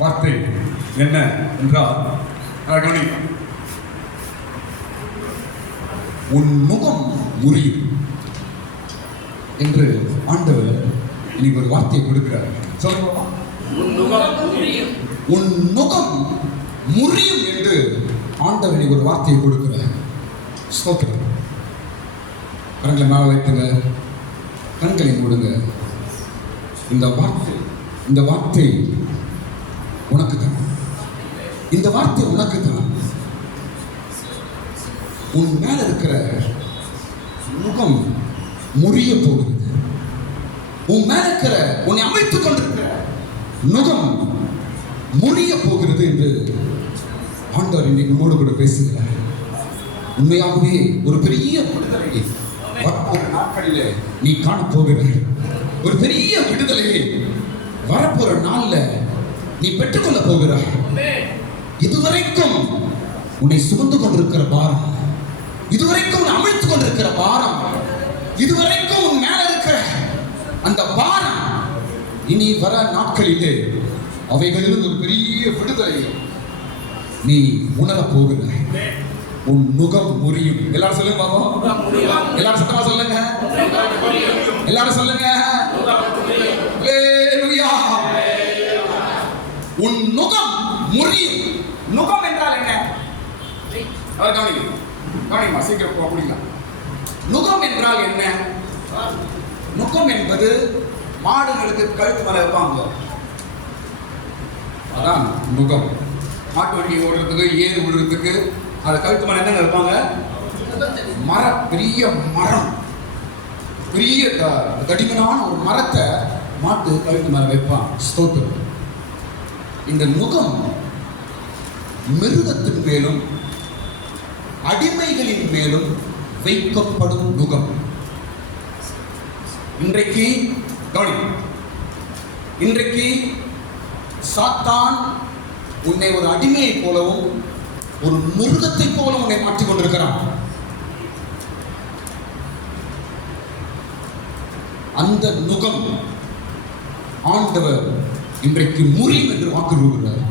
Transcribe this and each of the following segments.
வார்த்தை என்ன என்றால், உன் முகம் முறியும் என்று ஆண்டவர் இன்னைக்கு ஒரு வார்த்தையை கொடுக்கிறார். சொல்லுங்க, உன் முகம் முறியும் என்று ஆண்டவர் இன்னைக்கு ஒரு வார்த்தையை கொடுக்கிறார். ஸ்தோத்திரம். கண்களை மேல வைத்துங்க, கண்களை மூடுங்க. இந்த வார்த்தை உனக்கு தான். இந்த வார்த்தை உனக்கு தான். உன் மேல இருக்கிற முகம் முறிய போகிறது. உன் மேல இருக்கிற உன்னை அமைத்துக் கொண்டிருக்கிற முகம் முறிய போகிறது என்று ஆண்டவர் இன்னைக்கு மூடு கூட பேசுகிறார். உண்மையாகவே ஒரு பெரிய விடுதலையை வரப்போற நாட்களிலே நீ காண போகிறாய். ஒரு பெரிய விடுதலையை வரப்போற நாள்ல நீ பெற்றுக்கொள்ள போகிறாய். இதுவரைக்கும் உன்னை சுமந்து கொண்டிருக்கிற பாரம், இதுவரைக்கும் உன்னை அமைத்துக் கொண்டிருக்கிற பாரம், இதுவரைக்கும் உன் மேல இருக்கிற அந்த பாரம் இனி வர நாட்களிலே அவைகளிலிருந்து ஒரு பெரிய விடுதலை நீ உணரப் போகிறாய். உன் முகம் முறியும். எல்லாரும் சொல்லுங்க பாப்போம். எல்லாரும் சத்தமா சொல்லுங்க. எல்லாரும் சொல்லுங்க. ஹல்லேலூயா. உன் முகம் முறியும். முகம் என்றால் என்ன? கவனிமா, சீக்கிரம் முடியலாம். முகம் என்றால் என்ன? முகம் என்பது மாடுகளுக்கு கழுத்து மேல வைப்பாங்க, அதான் முகம். மாட்டு வண்டி ஓடுறதுக்கு, ஏறு விடுறதுக்கு அதை கழுத்து மேல என்ன வைப்பாங்க? மரம், பெரிய மரம், பெரிய தடிமனான ஒரு மரத்தை மாட்டு கழுத்து மேல வைப்பான். ஸ்தோத்திரம். இந்த முகம் மிருகத்தின் மேலும் அடிமைகளின் மேலும் வைக்கப்படும் முகம். இன்றைக்கு சாத்தான் உன்னை ஒரு அடிமையை போலவும் ஒரு மிருகத்தை போல உன்னை மாற்றிக் கொண்டிருக்கிறான். அந்த முகம் ஆண்டவர் இன்றைக்கு முறியும் என்று வாக்கு கூறுகிறார்.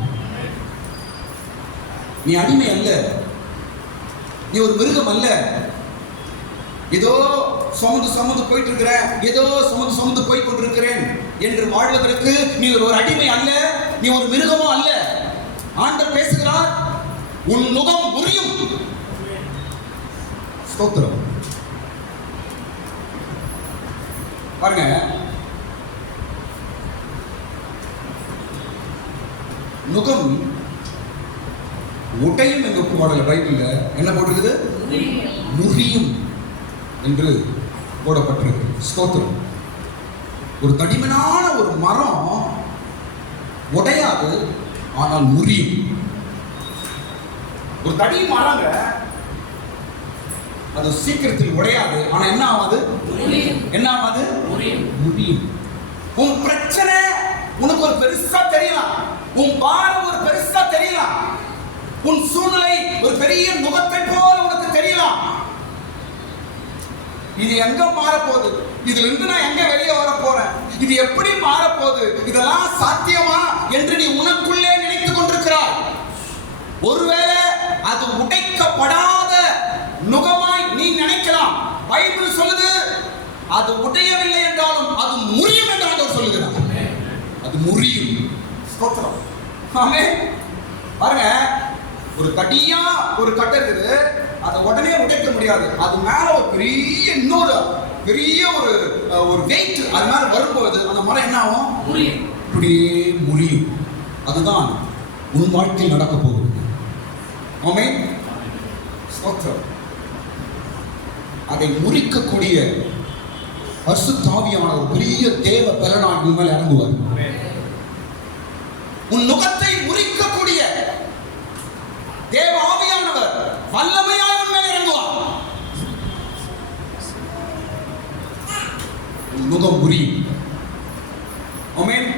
நீ அடிமை அல்ல, நீ ஒரு மிருகம் அல்ல. ஏதோ சுமந்து போயிட்டு இருக்கிற, ஏதோ சுமந்து போய் கொண்டிருக்கிறேன் என்று வாழ்வதற்கு நீ ஒரு அடிமை அல்ல, நீ ஒரு மிருகமோ அல்ல. ஆண்டவர் பேசுகிறார், உன் முகம் முறியும். ஸ்தோத்திரம். பாருங்க, முகம் உடையும் எங்க மாடல பைபிள்ல என்ன போட்டிருக்குது? முறியும் என்று போடப்பட்டிருக்கு. ஸ்தோத்திரம். ஒரு தடிமனான ஒரு மரம் உடையாது, ஆனால் முறியும். ஒரு தடி மரங்க, அது சீக்கிரத்தில் உடையாது, ஆனா என்ன ஆகாது? என்ன ஆகாது? முறியும். உன் பிரச்சனை உனக்கு ஒரு பெருசா தெரியலாம், உன் பாரம் ஒரு பெருசா தெரியலாம், உன் சூழ்நிலை ஒரு பெரிய முகத்தை போல உனக்கு தெரியலாம். இது எங்க மாறப்போகுது? இதுல இருந்து நான் எங்க வெளியே வர போறேன்? இது எப்படி மாறப்போகுது? இதெல்லாம் சாத்தியமா என்று நீ உனக்குள்ளே நினைத்துக் கொண்டிருக்கிறாய். ஒருவேளை அது உடைக்கப்படாத நுகமாய் நீ நினைக்கலாம். பைபிள் சொல்லுது, அது உடையவில்லை என்றாலும் அது முறியும் என்று ஆண்டவர் சொல்லுகிறார். அது முறியும். ஸ்தோத்திரம். ஆமென். பாருங்க, ஒரு தடியா ஒரு கட்டை இருக்குது, அதை உடனே உடைக்க முடியாது. அது மேல ஒரு பெரிய இன்னொரு பெரிய ஒரு வெயிட் அது மேல வரும்போது அந்த மரம் என்ன ஆகும்? இப்படியே முறியும். அதுதான் உன் வாழ்க்கையில் நடக்க போகுது. ஆமென். ஸ்தோத்திரம். அதை முறிக்கக்கூடிய பரிசுத்த ஆவியான ஒரு பெரிய தேவ பலனாய் உன் மேல் இறங்குவார். உன் முகத்தை முறிக்கக்கூடிய தேவ ஆவியானவர் வல்லமையாய் உன் மேல் இறங்குவார். முகம் முறியும். ஆமென்.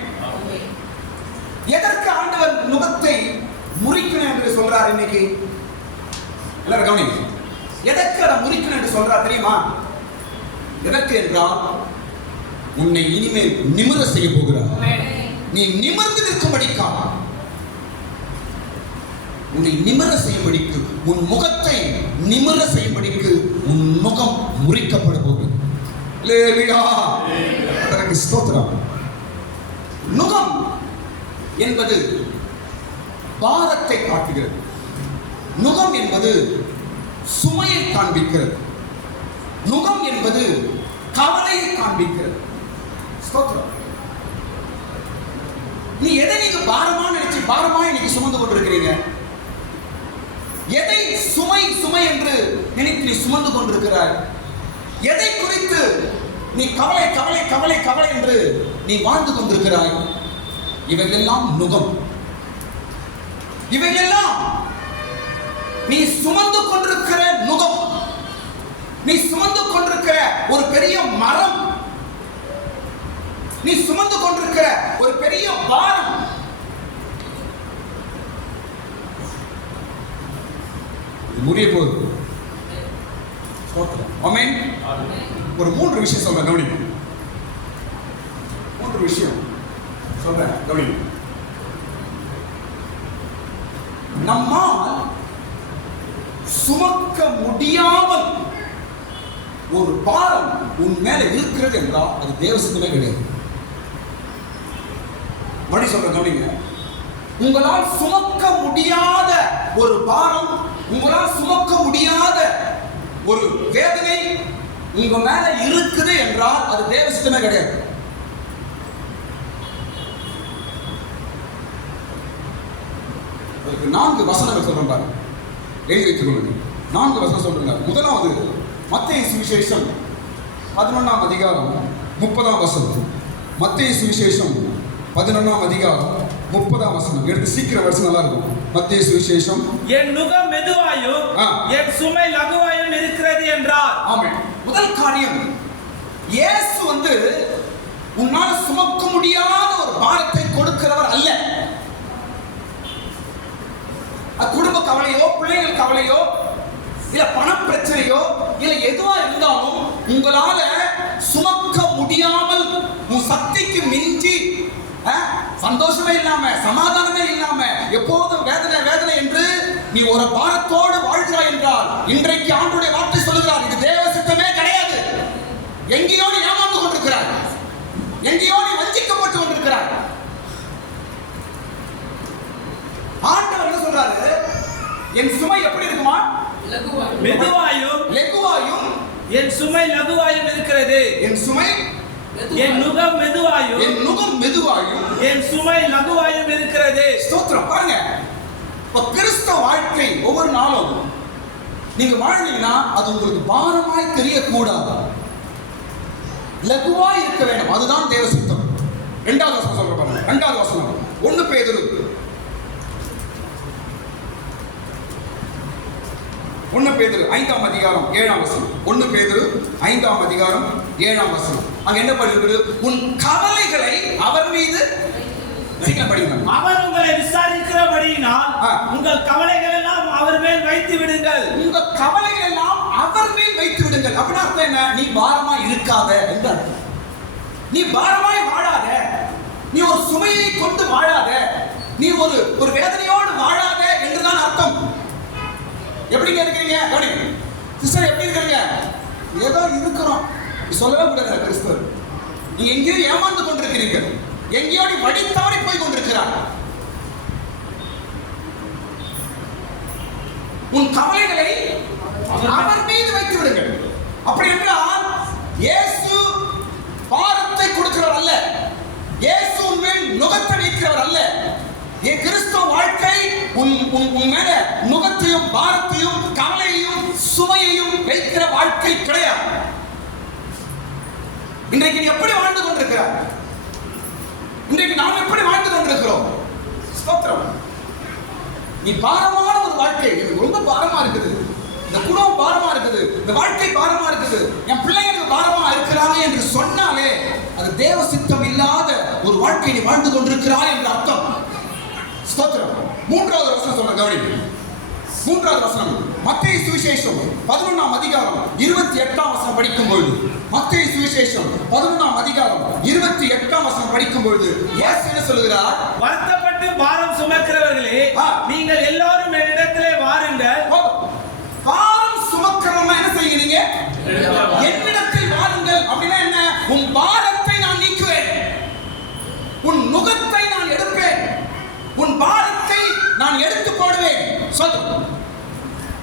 எதற்கு ஆண்டவர் முகத்தை முறிக்கணும் என்று சொல்றார்? இன்னைக்கு எல்லாரும் கவனிங்க. எதற்கு அதை முறிக்கணும் என்று சொல்றார் தெரியுமா? எதற்கு என்றால், உன்னை இனிமேல் நிமிர செய்ய போகிறார். நீ நிமிர்ந்து நிற்கும்படிக்கா உன்னை நிமிர செய்யும்படிக்கு, உன் முகத்தை நிமிர செய்யும்படிக்கு உன் முகம் முறிக்கப்பட போகுது. அல்லேலூயா, அதற்கு ஸ்தோத்திரம். நுகம் என்பது பாரத்தை காட்டுகிறது. நுகம் என்பது சுமையை காண்பிக்கிறது. நுகம் என்பது கவலையை காண்பிக்கிறது. ஸ்தோத்திரம். நீ எதை நீங்க பாரமா நினைச்சு பாரமா இன்னைக்கு சுமந்து கொண்டிருக்கிறீங்க? எதை சுமை சுமை என்று நினைத்து நீ சுமந்து கொண்டிருக்கிறாய்? எதை குறித்து நீ கவலை கவலை கவலை கவலை என்று நீ வாழ்ந்து கொண்டிருக்கிறாய்? இவையெல்லாம் நுகம். இவையெல்லாம் நீ சுமந்து கொண்டிருக்கிற நுகம். நீ சுமந்து கொண்டிருக்கிற ஒரு பெரிய மரம், நீ சுமந்து கொண்டிருக்கிற ஒரு பெரிய பாரம். முறிய போகுது. ஆமென். ஒரு 3 விஷயம் சொல்றேன், கவனிங்க. 3 விஷயம் சொல்றேன், கவனிங்க. நம்மால் சுமக்க முடியாமல் ஒரு பாரம் உன் மேல இருக்கிறது என்றால் அது தேவசித்தமே கிடையாது. மறுபடி சொல்றேன், கவனிங்க. உங்களால் சுமக்க முடியாத ஒரு பாரம், உங்களால் சுமக்க முடியாத ஒரு வேதனை உங்க மேல இருக்குது என்றால் அது தேவசித்தமே கிடையாது. அதுக்கு 4 வசனங்கள் சொல்றேன் பாருங்க, எழுதி வைத்துக் கொள்ளுங்க. 4 வசனம் சொல்றேங்க. முதலாவது மத்தேயு சுவிசேஷம் 11ஆம் அதிகாரம் 30ஆம் வசனம். மத்தேயு சுவிசேஷம் 11ஆம் அதிகாரம் 30ஆம் வசனம். எடுத்து சீக்கிரம் வருஷம் நல்லா இருக்கும். மத்தேயு சுவிசேஷம், என் நுகம் மெதுவாயும் என் சுமை லகுவாயும் இருக்கிறது என்றார். ஆமென். முதல் காரியம், இயேசு உன்னால சுமக்க முடியாத ஒரு பாரத்தை கொடுக்கிறவர் அல்ல. குடும்ப கவலையோ, பிள்ளைகள் கவலையோ, இல்ல பண பிரச்சனையோ, இல்ல எதுவா இருந்தாலும் உங்களால சுமக்க முடியாமல் உன் சக்திக்கு மிஞ்சி சந்தோஷமே இல்லாம, சமாதானமே இல்லாம, எப்போதும் வேதனை வேதனை என்று நீ ஒரு பாரத்தோடு வாழ்கிறாய் என்றால் இன்றைக்கு ஆண்டவருடைய வார்த்தை சொல்லுகிறார், இது தேவ சித்தமே கிடையாது. எங்கேயோ நீ ஏமாந்து கொண்டிருக்கிறாய், எங்கேயோ நீ வஞ்சிக்கப்பட்டு கொண்டிருக்கிறாய். ஆண்டவர் என்ன சொல்றாரு? என் சுமை எப்படி இருக்குமா? மெதுவாயும் லகுவாயும் என் சுமை லகுவாயும் இருக்கிறது. என் சுமை, என் நுகம் மெதுவாயும் என் நுகம் மெதுவாயும் என் சுமை லகுவாயும் இருக்கிறது. ஸ்தோத்திரம். பாருங்க, இப்ப கிறிஸ்தவ வாழ்க்கை ஒவ்வொரு நாளும் நீங்க வாழ்ந்தீங்கன்னா அது உங்களுக்கு பாரமாய் தெரியக்கூடாது, லகுவாய் இருக்க வேண்டும். அதுதான் தேவ சித்தம். 2வது வசனம் சொல்ற பாருங்க. 2வது வசனம் 1 பேதுரு 5ஆம் அதிகாரம் 7ஆம் வசனம். 1 பேதுரு 5ஆம் அதிகாரம் 7ஆம் வசனம். அங்க என்ன படிக்கிறது? உன் கவலைகளை அவர் மீது, சீக்கிரம் படிங்க. அவர் உங்களை விசாரிக்கிறபடியினால் உங்கள் கவலைகள் எல்லாம் அவர் மேல் வைத்து விடுங்கள். உங்க கவலைகள் எல்லாம் அவர் மேல் வைத்து விடுங்கள். அப்படின்னா அர்த்தம் என்ன? நீ பாரமா இருக்காத என்று அர்த்தம். நீ பாரமாய் வாழாத, நீ ஒரு சுமையை கொண்டு வாழாத, நீ ஒரு வேதனையோடு வாழாத என்றுதான் அர்த்தம். எப்படிங்க இருக்கிறீங்க? சிஸ்டர் எப்படி இருக்கிறீங்க? ஏதோ இருக்கிறோம் சொல்லவே கூடாது. கிறிஸ்தவர், நீ எங்கேயோ ஏமாந்து கொண்டிருக்கிறீர்கள், எங்கேயோ நீ வழி தவறி போய் கொண்டிருக்கிறார். உன் கவலைகளை அவர் மீது வைத்து விடுங்கள். அப்படி என்றால் இயேசு பாரத்தை கொடுக்கிறவர் அல்ல, இயேசு உன் மேல் நுகத்தை வைக்கிறவர் அல்ல. என் கிறிஸ்தவ வாழ்க்கை உன் மேல நுகத்தையும் பாரத்தையும் கவலையையும் சுமையையும் வைக்கிற வாழ்க்கை கிடையாது. இன்றைக்கு நீ எப்படி வாழ்ந்து கொண்டிருக்கிறார்? இன்றைக்கு நாம் எப்படி வாழ்ந்து கொண்டிருக்கிறோம்? ஸ்தோத்திரம். நீ பாரமான ஒரு வாழ்க்கை, எனக்கு ரொம்ப பாரமா இருக்குது, இந்த குடும்பம் பாரமா இருக்குது, இந்த வாழ்க்கை பாரமா இருக்குது, என் பிள்ளைங்களுக்கு பாரமா இருக்கிறாங்க என்று சொன்னாலே அது தேவ சித்தம் இல்லாத ஒரு வாழ்க்கை நீ வாழ்ந்து கொண்டிருக்கிறாய் என்று அர்த்தம். ஸ்தோத்திரம். 3வது வசனம் சொல்ற கவனிங்க. 3வது வசனம் மத்தேயு சுவிசேஷம் 11ஆம் அதிகாரம் 28ஆம் வசனம் படிக்கும் பொழுது, மத்தேயு சுவிசேஷம் 11ஆம் அதிகாரம் 28ஆம் வசனம் படிக்கும் பொழுது இயேசு என்ன சொல்கிறார்? வருத்தப்பட்டு பாரம் சுமக்கிறவர்களே, நீங்கள் எல்லாரும்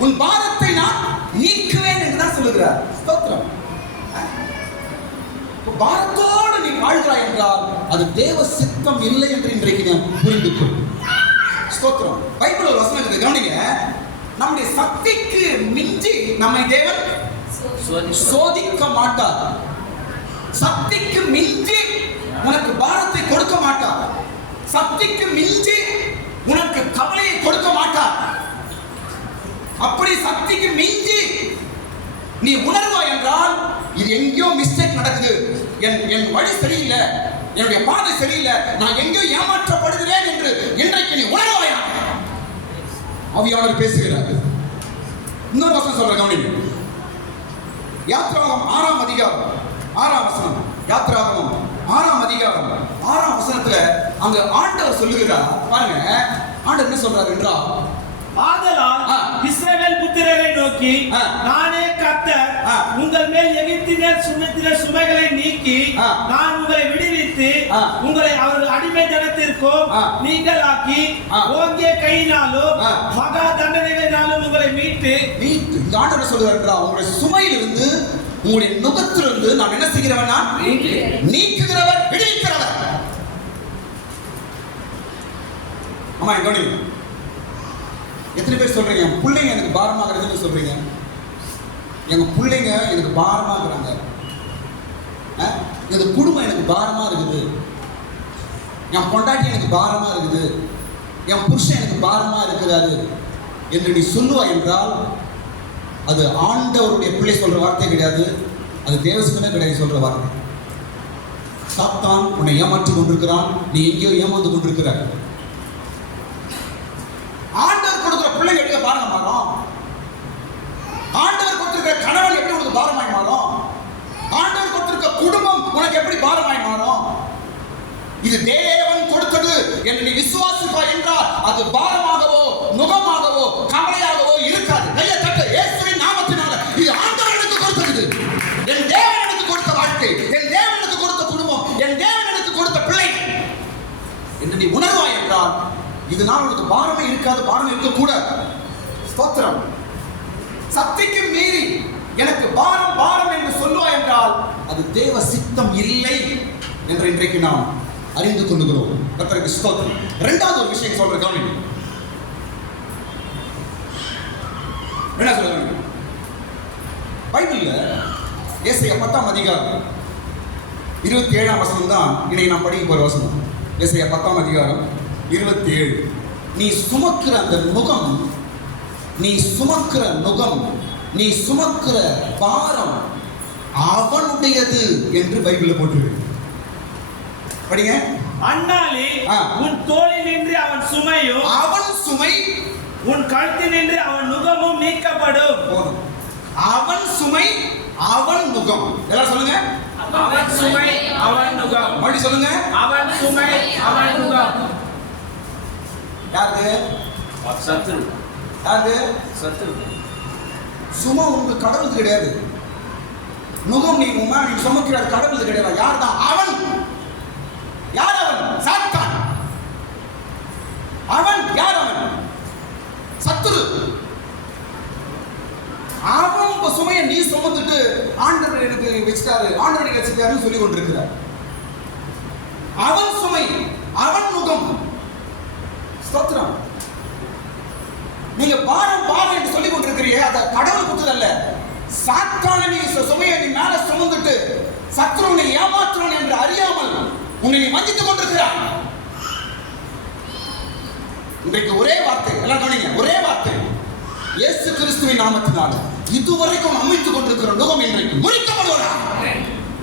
உன் பாரத்தை நான் நீக்குவேன் என்றுதான் சொல்லுகிறார். ஸ்தோத்திரம். பாரத்தோடு நீ வாழ்கிறாய் என்றால் அது தேவ சித்தம் இல்லை என்று இன்றைக்கு நாம் புரிந்து கொள். ஸ்தோத்திரம். பைபிள் ஒரு வசனம் இருக்கு, கவனிங்க. நம்முடைய சக்திக்கு மிஞ்சி நம்மை தேவன் சோதிக்க மாட்டார். சக்திக்கு மிஞ்சி உனக்கு பாரத்தை கொடுக்க மாட்டார். சக்திக்கு மிஞ்சி உனக்கு கவலையை கொடுக்க மாட்டார். அப்படி சக்திக்கு மிஞ்சி நீ உணர்வாய் என்றால் இது எங்கேயோ மிஸ்டேக் நடக்குது, என் வழி சரியில்லை, என்னுடைய பாதை சரியில்லை, நான் எங்கேயோ ஏமாற்றப்படுகிறேன் என்று இன்றைக்கு நீ உணர்வாய். ஆவியானவர் பேசுகிறார். இன்னொரு வசனம் சொல்ற கவனிங்க. யாத்ராகமம் 6ஆம் அதிகாரம் 6ஆம் வசனம். யாத்ராகமம் 6ஆம் அதிகாரம் 6ஆம் வசனத்துல அங்க ஆண்டவர் சொல்லுகிறார். பாருங்க, ஆண்டவர் என்ன சொல்றார் என்றால், ஆதலால் இஸ்ரவேல் புத்திரரை நோக்கி, நானே கர்த்தர், உங்கள் மேல் எகிப்தினர் சுமத்தின சுமைகளை நீக்கி நான் உங்களை விடுவித்து உங்களை அவர்கள் அடிமை ஜனத்திற்கும் நீங்களாக்கி ஓங்கிய கையினாலும் மகா தண்டனைகளினாலும் உங்களை மீட்டு இந்த ஆண்டவர் சொல்லுவார் என்றால், உங்களுடைய சுமையிலிருந்து உங்களுடைய நுகத்திலிருந்து நான் என்ன செய்கிறவன்? நான் நீக்குகிறவர், விடுவிக்கிறவர். ஆமா, கவனிங்க. எத்தனை பேர் சொல்றீங்க என் பிள்ளைங்க எனக்கு பாரமாகிறதுன்னு சொல்றீங்க? எங்க பிள்ளைங்க எனக்கு பாரமாகிறாங்க, இந்த குடும்பம் எனக்கு பாரமா இருக்குது, என் பொண்டாட்டி எனக்கு பாரமா இருக்குது, என் புருஷன் எனக்கு பாரமா இருக்கிறாரு என்று நீ சொல்லுவாய் என்றால் அது ஆண்டவருடைய பிள்ளை சொல்ற வார்த்தை கிடையாது, அது தேவசனமே கிடையாது சொல்ற வார்த்தை. சாத்தான் உன்னை ஏமாற்றி கொண்டிருக்கிறான், நீ எங்கேயோ ஏமாந்து கொண்டிருக்கிறார். ஆண்டவர் கொடுக்கிற பிள்ளைங்க எப்படி பாரமா மாறும்? ஆண்டவர் கொடுத்திருக்கிற கணவன் எப்படி உனக்கு பாரமாய் மாறும்? ஆண்டவர் கொடுத்திருக்கிற குடும்பம் உனக்கு எப்படி பாரமாய் மாறும்? இது தேவன் கொடுத்தது என்று நீ விசுவாசிப்பாய் என்றால் அது பாரமாகவோ நுகமாகவோ கவலையாகவோ இருக்காது. கையை தட்டு. இயேசுவின் நாமத்தினால இது ஆண்டவர் எனக்கு கொடுத்தது, என் தேவன் எனக்கு கொடுத்த வாழ்க்கை, என் தேவன் எனக்கு கொடுத்த குடும்பம், என் தேவன் எனக்கு கொடுத்த பிள்ளை என்று நீ உணர்வாய் என்றால் இதனால் உனக்கு பாரமே இருக்காது, பாரம் இருக்கக்கூடாது. ஸ்தோத்திரம். சக்திக்கு மீறி எனக்கு பாரம் பாரம் என்று சொல்லுவாய் என்றால் அது தேவ சித்தம் இல்லை என்று இன்றைக்கு நாம் அறிந்து கொள்ளுகிறோம். கர்த்தருக்கு ஸ்தோத்திரம். இரண்டாவது ஒரு விஷயம் சொல்ற கவனிங்க. என்ன சொல்றாங்க பைபிள்ல? ஏசாயா 10ஆம் அதிகாரம் 27ஆம் வசனம் தான் இன்னைக்கு நாம் படிக்க போற வசனம். ஏசாயா 10ஆம் அதிகாரம் 27. நீ சுமக்கிற அந்த நுகம், நீ சுமக்கிற நுகம், நீ சுமக்கிற பாரம் அவனுடையது என்று பைபிள்ல போட்டிருக்கு. படிங்க. அண்ணாலே உன் தோளில் நின்று அவன் சுமையும், அவன் சுமை உன் கழுத்தில் நின்று அவன் நுகமும் நீக்கப்படும். போதும். அவன் சுமை அவன் நுகம். எல்லாரும் சொல்லுங்க. அவன் சுமை அவன் நுகம். மறுபடி சொல்லுங்க. அவன் சுமை அவன் நுகம். யாரு? சத்துரு. யாரு? சத்துரு. சுமை உங்க கடவுளுக்கு கிடையாது. நுகம் நீ சுமக்கிற கடவுளுக்கு கிடையாது. யார் தான் அவன்? யார் அவன்? சாத்தான். அவன் யார்? அவன் சத்துரு. அவன் சுமையை நீ சுமந்துட்டு ஆண்டவர் எனக்கு வச்சுட்டாரு, ஆண்டவர் எனக்கு வச்சுட்டாருன்னு சொல்லி கொண்டிருக்கிறார். அவன் சுமை அவன் நுகம். ஸ்தோத்திரம். நீங்க பாரம் பாரம் என்று சொல்லிக் கொண்டிருக்கிறீங்க, அதை கடவுள் கொடுத்ததல்ல. சாத்தான நீ சுமையை நீ மேல சுமந்துட்டு சத்துருனை ஏமாற்றுவன் என்று அறியாமல் உன்னை நீ வஞ்சித்துக் கொண்டிருக்கிறாய். இன்றைக்கு ஒரே வார்த்தை, எல்லாம் கவனிங்க, ஒரே வார்த்தை. இயேசு கிறிஸ்துவின் நாமத்தினால் இதுவரைக்கும் அமைத்துக் கொண்டிருக்கிற நுகம் இன்றைக்கு முறிக்கப்படுவதா?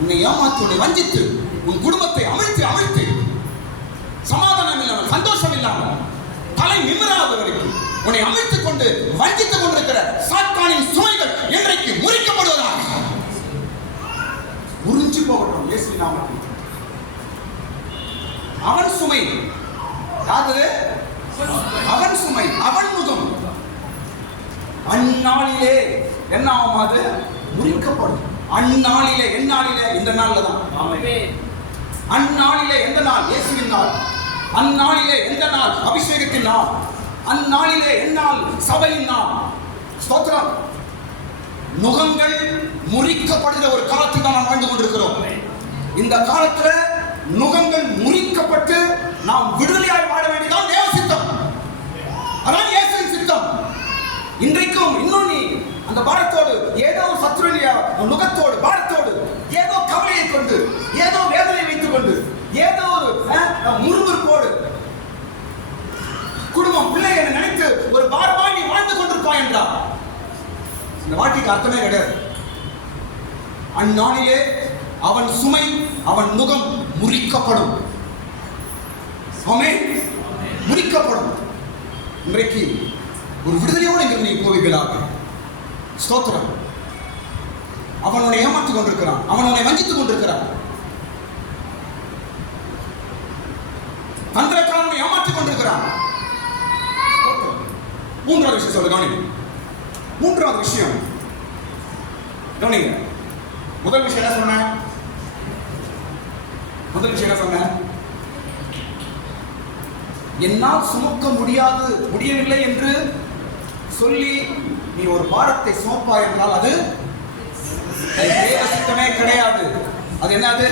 உன்னை ஏமாற்றி உன்னை வஞ்சித்து உன் குடும்பத்தை அமிழ்த்து சமாதானம் இல்லாமல் சந்தோஷம் இல்லாமல் தலை நிமிராத வரைக்கும் உன்னை அமிழ்த்துக் கொண்டு வஞ்சித்துக் கொண்டிருக்கிற சாத்தானின் சுமைகள் இன்றைக்கு முறிக்கப்படுவதாக. முறிஞ்சு போகட்டும் இயேசுவின் நாமத்தில். அவன் சுமை யாரு? அவன் சுமை அவன் நுகம். அந்நாளிலே என்ன ஆகும்? அது முறிக்கப்படும். அந்நாளிலே, எந்நாளிலே? இந்த நாள்ல தான். அந்நாளிலே எந்த நாள்? இயேசுவின் நாள். அந்நாளிலே எந்த நாள்? அபிஷேகத்தின் நாள். அந்நாளிலே எந்நாள்? சபையின் நாள். ஸ்தோத்திரம். நுகங்கள் முறிக்கப்படுகிற ஒரு காலத்தில் தான் நாம் வாழ்ந்து கொண்டிருக்கிறோம். இந்த காலத்துல நுகங்கள் முறிக்கப்பட்டு நாம் விடுதலையாய் வாழ வேண்டியதான் தேவ சித்தம். அதான் இயேசுவின் சித்தம். இன்றைக்கும் இன்னும் நீ அந்த பாரத்தோடு, ஏதோ சத்துருடைய நுகத்தோடு, பாரத்தோடு, ஏதோ கவலையை கொண்டு, ஏதோ வேதனை வைத்துக் கொண்டு, ஏதோ ஒரு முறுமுறுப்போடு குடும்பம் பிள்ளை என நினைத்து ஒரு பாரமாய் நீ வாழ்ந்து கொண்டிருப்பாய் என்றால் இந்த வாட்டிக்கு அர்த்தமே கிடையாது. அந்நாளிலே அவன் சுமை, அவன் நுகம் முறிக்கப்படும். முறிக்கப்படும். இன்றைக்கு ஒரு விடுதலையோடு இங்கு நீ போவீர்களாக. ஸ்தோத்திரம். அவன் உன்னை ஏமாற்றிக் கொண்டிருக்கிறான், அவன் உன்னை வஞ்சித்துக் கொண்டிருக்கிறான், தந்திரக்காரனை ஏமாற்றிக் கொண்டிருக்கிறான். மூன்றாவது விஷயம் சொல்ல கவனிங்க. மூன்றாவது விஷயம் கவனிங்க. முதல் விஷயம் என்ன சொன்ன? என்னால் சுமக்க முடியவில்லை என்று சொல்லி நீ ஒரு பாரத்தை சுமப்பாய் என்றால் அது தேவ சித்தமே கிடையாது. அது என்னது?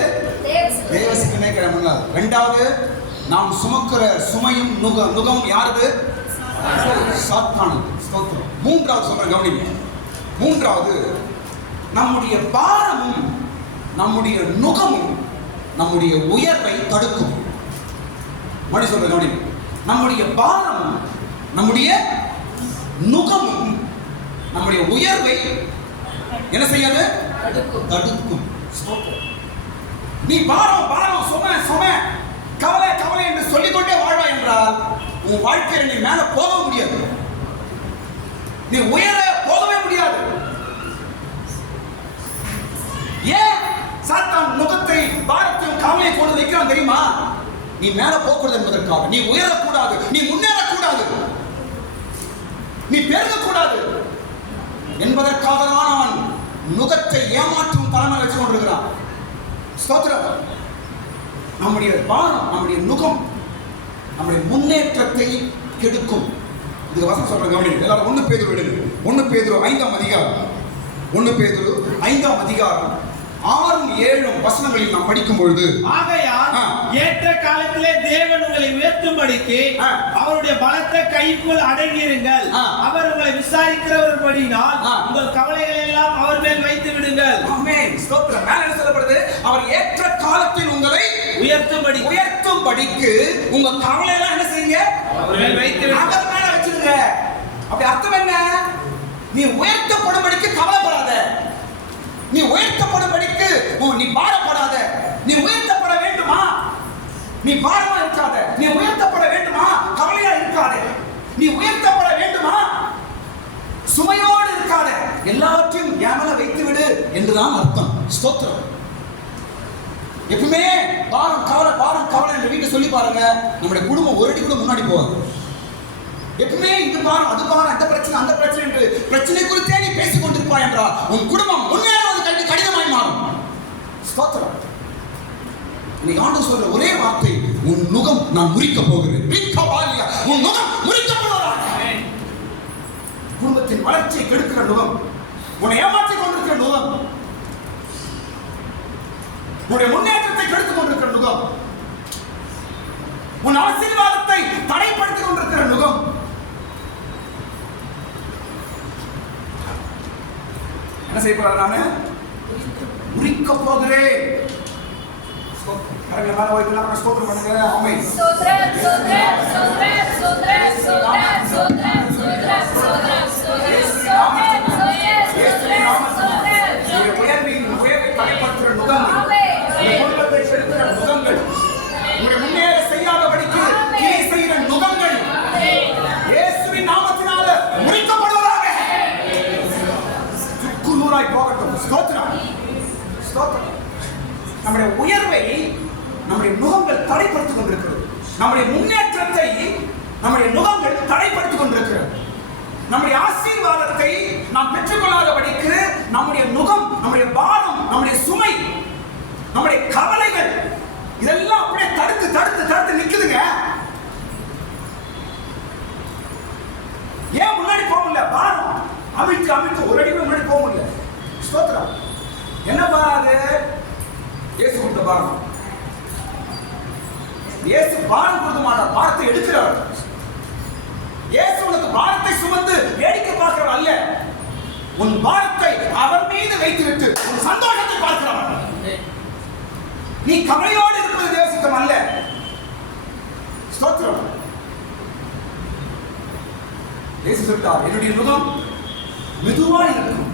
தேவ சித்தமே கிடையாது. இரண்டாவது, நாம் சுமக்கிற சுமையும் நுகம் யாருது? சாத்தானது. ஸ்தோத்திரம். மூன்றாவது சொல்றேன் கவனிங்க. மூன்றாவது, நம்முடைய பாரமும் நம்முடைய நுகமும் நம்முடைய உயர்வை தடுக்கும். மணி சொல்ற கவனிங்க. நம்முடைய பாரமும் நம்முடைய நுகமும் நம்முடைய உயர்வை என்ன செய்யாது? தடுக்கும். நீ பாரம் சுமை கவலை என்று சொல்லிக்கொண்டே வாழ்வாய் என்றால் உன் வாழ்க்கையில் நீ மேல போக முடியாது, நீ உயர போகவே முடியாது. ஏன் சாத்தான் நுகத்தை, பாரத்தையும் கவலையை கொண்டு வைக்கிறான் தெரியுமா? நீ மேல போகிறது என்பதற்காக. நீ உயரக்கூடாது, நீ முன்னேறக்கூடாது, நீ பெருகக்கூடாது என்பதற்காக தான் அவன் நுகத்தை ஏமாற்றும் தலைமை வச்சு கொண்டிருக்கிறான். ஸ்தோத்திரம். நம்முடைய பாரம், நம்முடைய நுகம் நம்முடைய முன்னேற்றத்தை கெடுக்கும். இதுக்கு வசனம் சொல்ற கவனிங்க. எல்லாரும் 1 பேதுரு எடுங்க. 1 பேதுரு 5ஆம் அதிகாரம், 1 பேதுரு 5ஆம் அதிகாரம் 6 7 வசனங்களில் நாம் படிக்கும் பொழுது, ஆகையால் ஏற்ற காலத்திலே தேவன் உங்களை உயர்த்தும்படிக்கு அவருடைய பலத்த கைக்குள் அடங்கியிருங்கள். அவர் உங்களை விசாரிக்கிறவர்படியினால் உங்கள் கவலைகள் எல்லாம் அவர் மேல் வைத்து விடுங்கள். ஆமென். ஸ்தோத்திரம். மேல என்ன சொல்லப்படுது? அவர் ஏற்ற காலத்தில் உங்களை உயர்த்தும்படிக்கு உங்க கவலை எல்லாம் என்ன செய்யுங்க? அவர் மேல் வைத்து விடுங்கள். அவர் மேல வச்சிருங்க. அப்படி அர்த்தம் என்ன? நீ உயர்த்தப்படும்படிக்கு கவலைப்படாத, நீ உயர்த்தப்படும்படிக்கு நீ பாரப்படாத. நீ உயர்த்தப்பட வேண்டுமா? நீ பாரமா இருக்காத. நீ உயர்த்தப்பட வேண்டுமா? கவலையா இருக்காத. நீ உயர்த்தப்பட வேண்டுமா? சுமையோடு இருக்காத. எல்லாவற்றையும் ஏமல வைத்து விடு என்றுதான் அர்த்தம். ஸ்தோத்திரம். எப்பவுமே பாரம் கவலை என்று வீட்டை சொல்லி பாருங்க, நம்முடைய குடும்பம் ஒரு அடி கூட முன்னாடி போவாது. எப்பவுமே இது பாரம், அது பாரம், அந்த பிரச்சனை, அந்த பிரச்சனை என்று பிரச்சனை குறித்தே நீ பேசிக் கொண்டிருப்பாய் என்றால் உன் குடும்பம் முன்னேறுவது கடினமாய் மாறும். ஸ்தோத்திரம். நீ ஆண்டு சொல்ற ஒரே வார்த்தை, உன் நுகம் நான் முறிக்க போகிறேன். உன் நுகம் முறிக்கப்படுவதாக. குடும்பத்தின் வளர்ச்சியை கெடுக்கிற நுகம், உன்னை ஏமாற்றிக் கொண்டிருக்கிற நுகம், உன்னுடைய முன்னேற்றத்தை கெடுத்துக் கொண்டிருக்கிற நுகம், உன் ஆசீர்வாதத்தை தடைப்படுத்திக் கொண்டிருக்கிற நுகம், என்ன செய்யப்படுறாரு? நானு முறிக்க போகிறேன். மேல வைக்கலாம், ஸ்தோத்திரம் பண்ணுங்க. ஆமென். உயர்வை தடைப்படுத்துகிற நுகங்கள், குடும்பத்தை செலுத்துகிற நுகங்கள், உங்களுடைய முன்னேற செய்யாதபடிக்கு கிளை செய்கிற நுகங்கள் இயேசுவின் நாமத்தினால முறிக்கப்படுவதாக. சுக்குநூறாய் போகட்டும். ஸ்தோத்திரம். ஸ்தோத்திரம். நம்முடைய உயர்வை நம்முடைய நுகங்கள் தடைப்படுத்திக் கொண்டிருக்கிறது. நம்முடைய முன்னேற்றத்தை நம்முடைய நுகங்கள் தடைப்படுத்திக் கொண்டிருக்கிறது. நம்முடைய ஆசீர்வாதத்தை நாம் பெற்றுக்கொள்ளாதபடிக்கு நம்முடைய நுகம், நம்முடைய பாரம், நம்முடைய சுமை, நம்முடைய கவலைகள் இதெல்லாம் அப்படியே தடுத்து நிக்குதுங்க. ஏன் முன்னாடி போகல? பாரம், அமிழ்த்து ஒரு அடி கூட முன்னாடி போக முடியல. ஸ்தோத்திரம். என்ன பாராது? இயேசு கொடுத்த பாரம். இயேசு பாரம் கொடுக்க மாட்டார், பாரத்தை எடுக்கிறார். இயேசு உனக்கு பாரத்தை சுமந்து வேடிக்கை பார்க்கிறவர் அல்ல. உன் பாரத்தை அவர் மீது வைத்துவிட்டு உன் சந்தோஷத்தை பார்க்கிறவர். நீ கவலையோடு இருப்பது தேவ சித்தம் அல்ல. ஸ்தோத்திரம். இயேசு சொல்றார், என்னுடைய நுகம் மெதுவா இருக்கும்.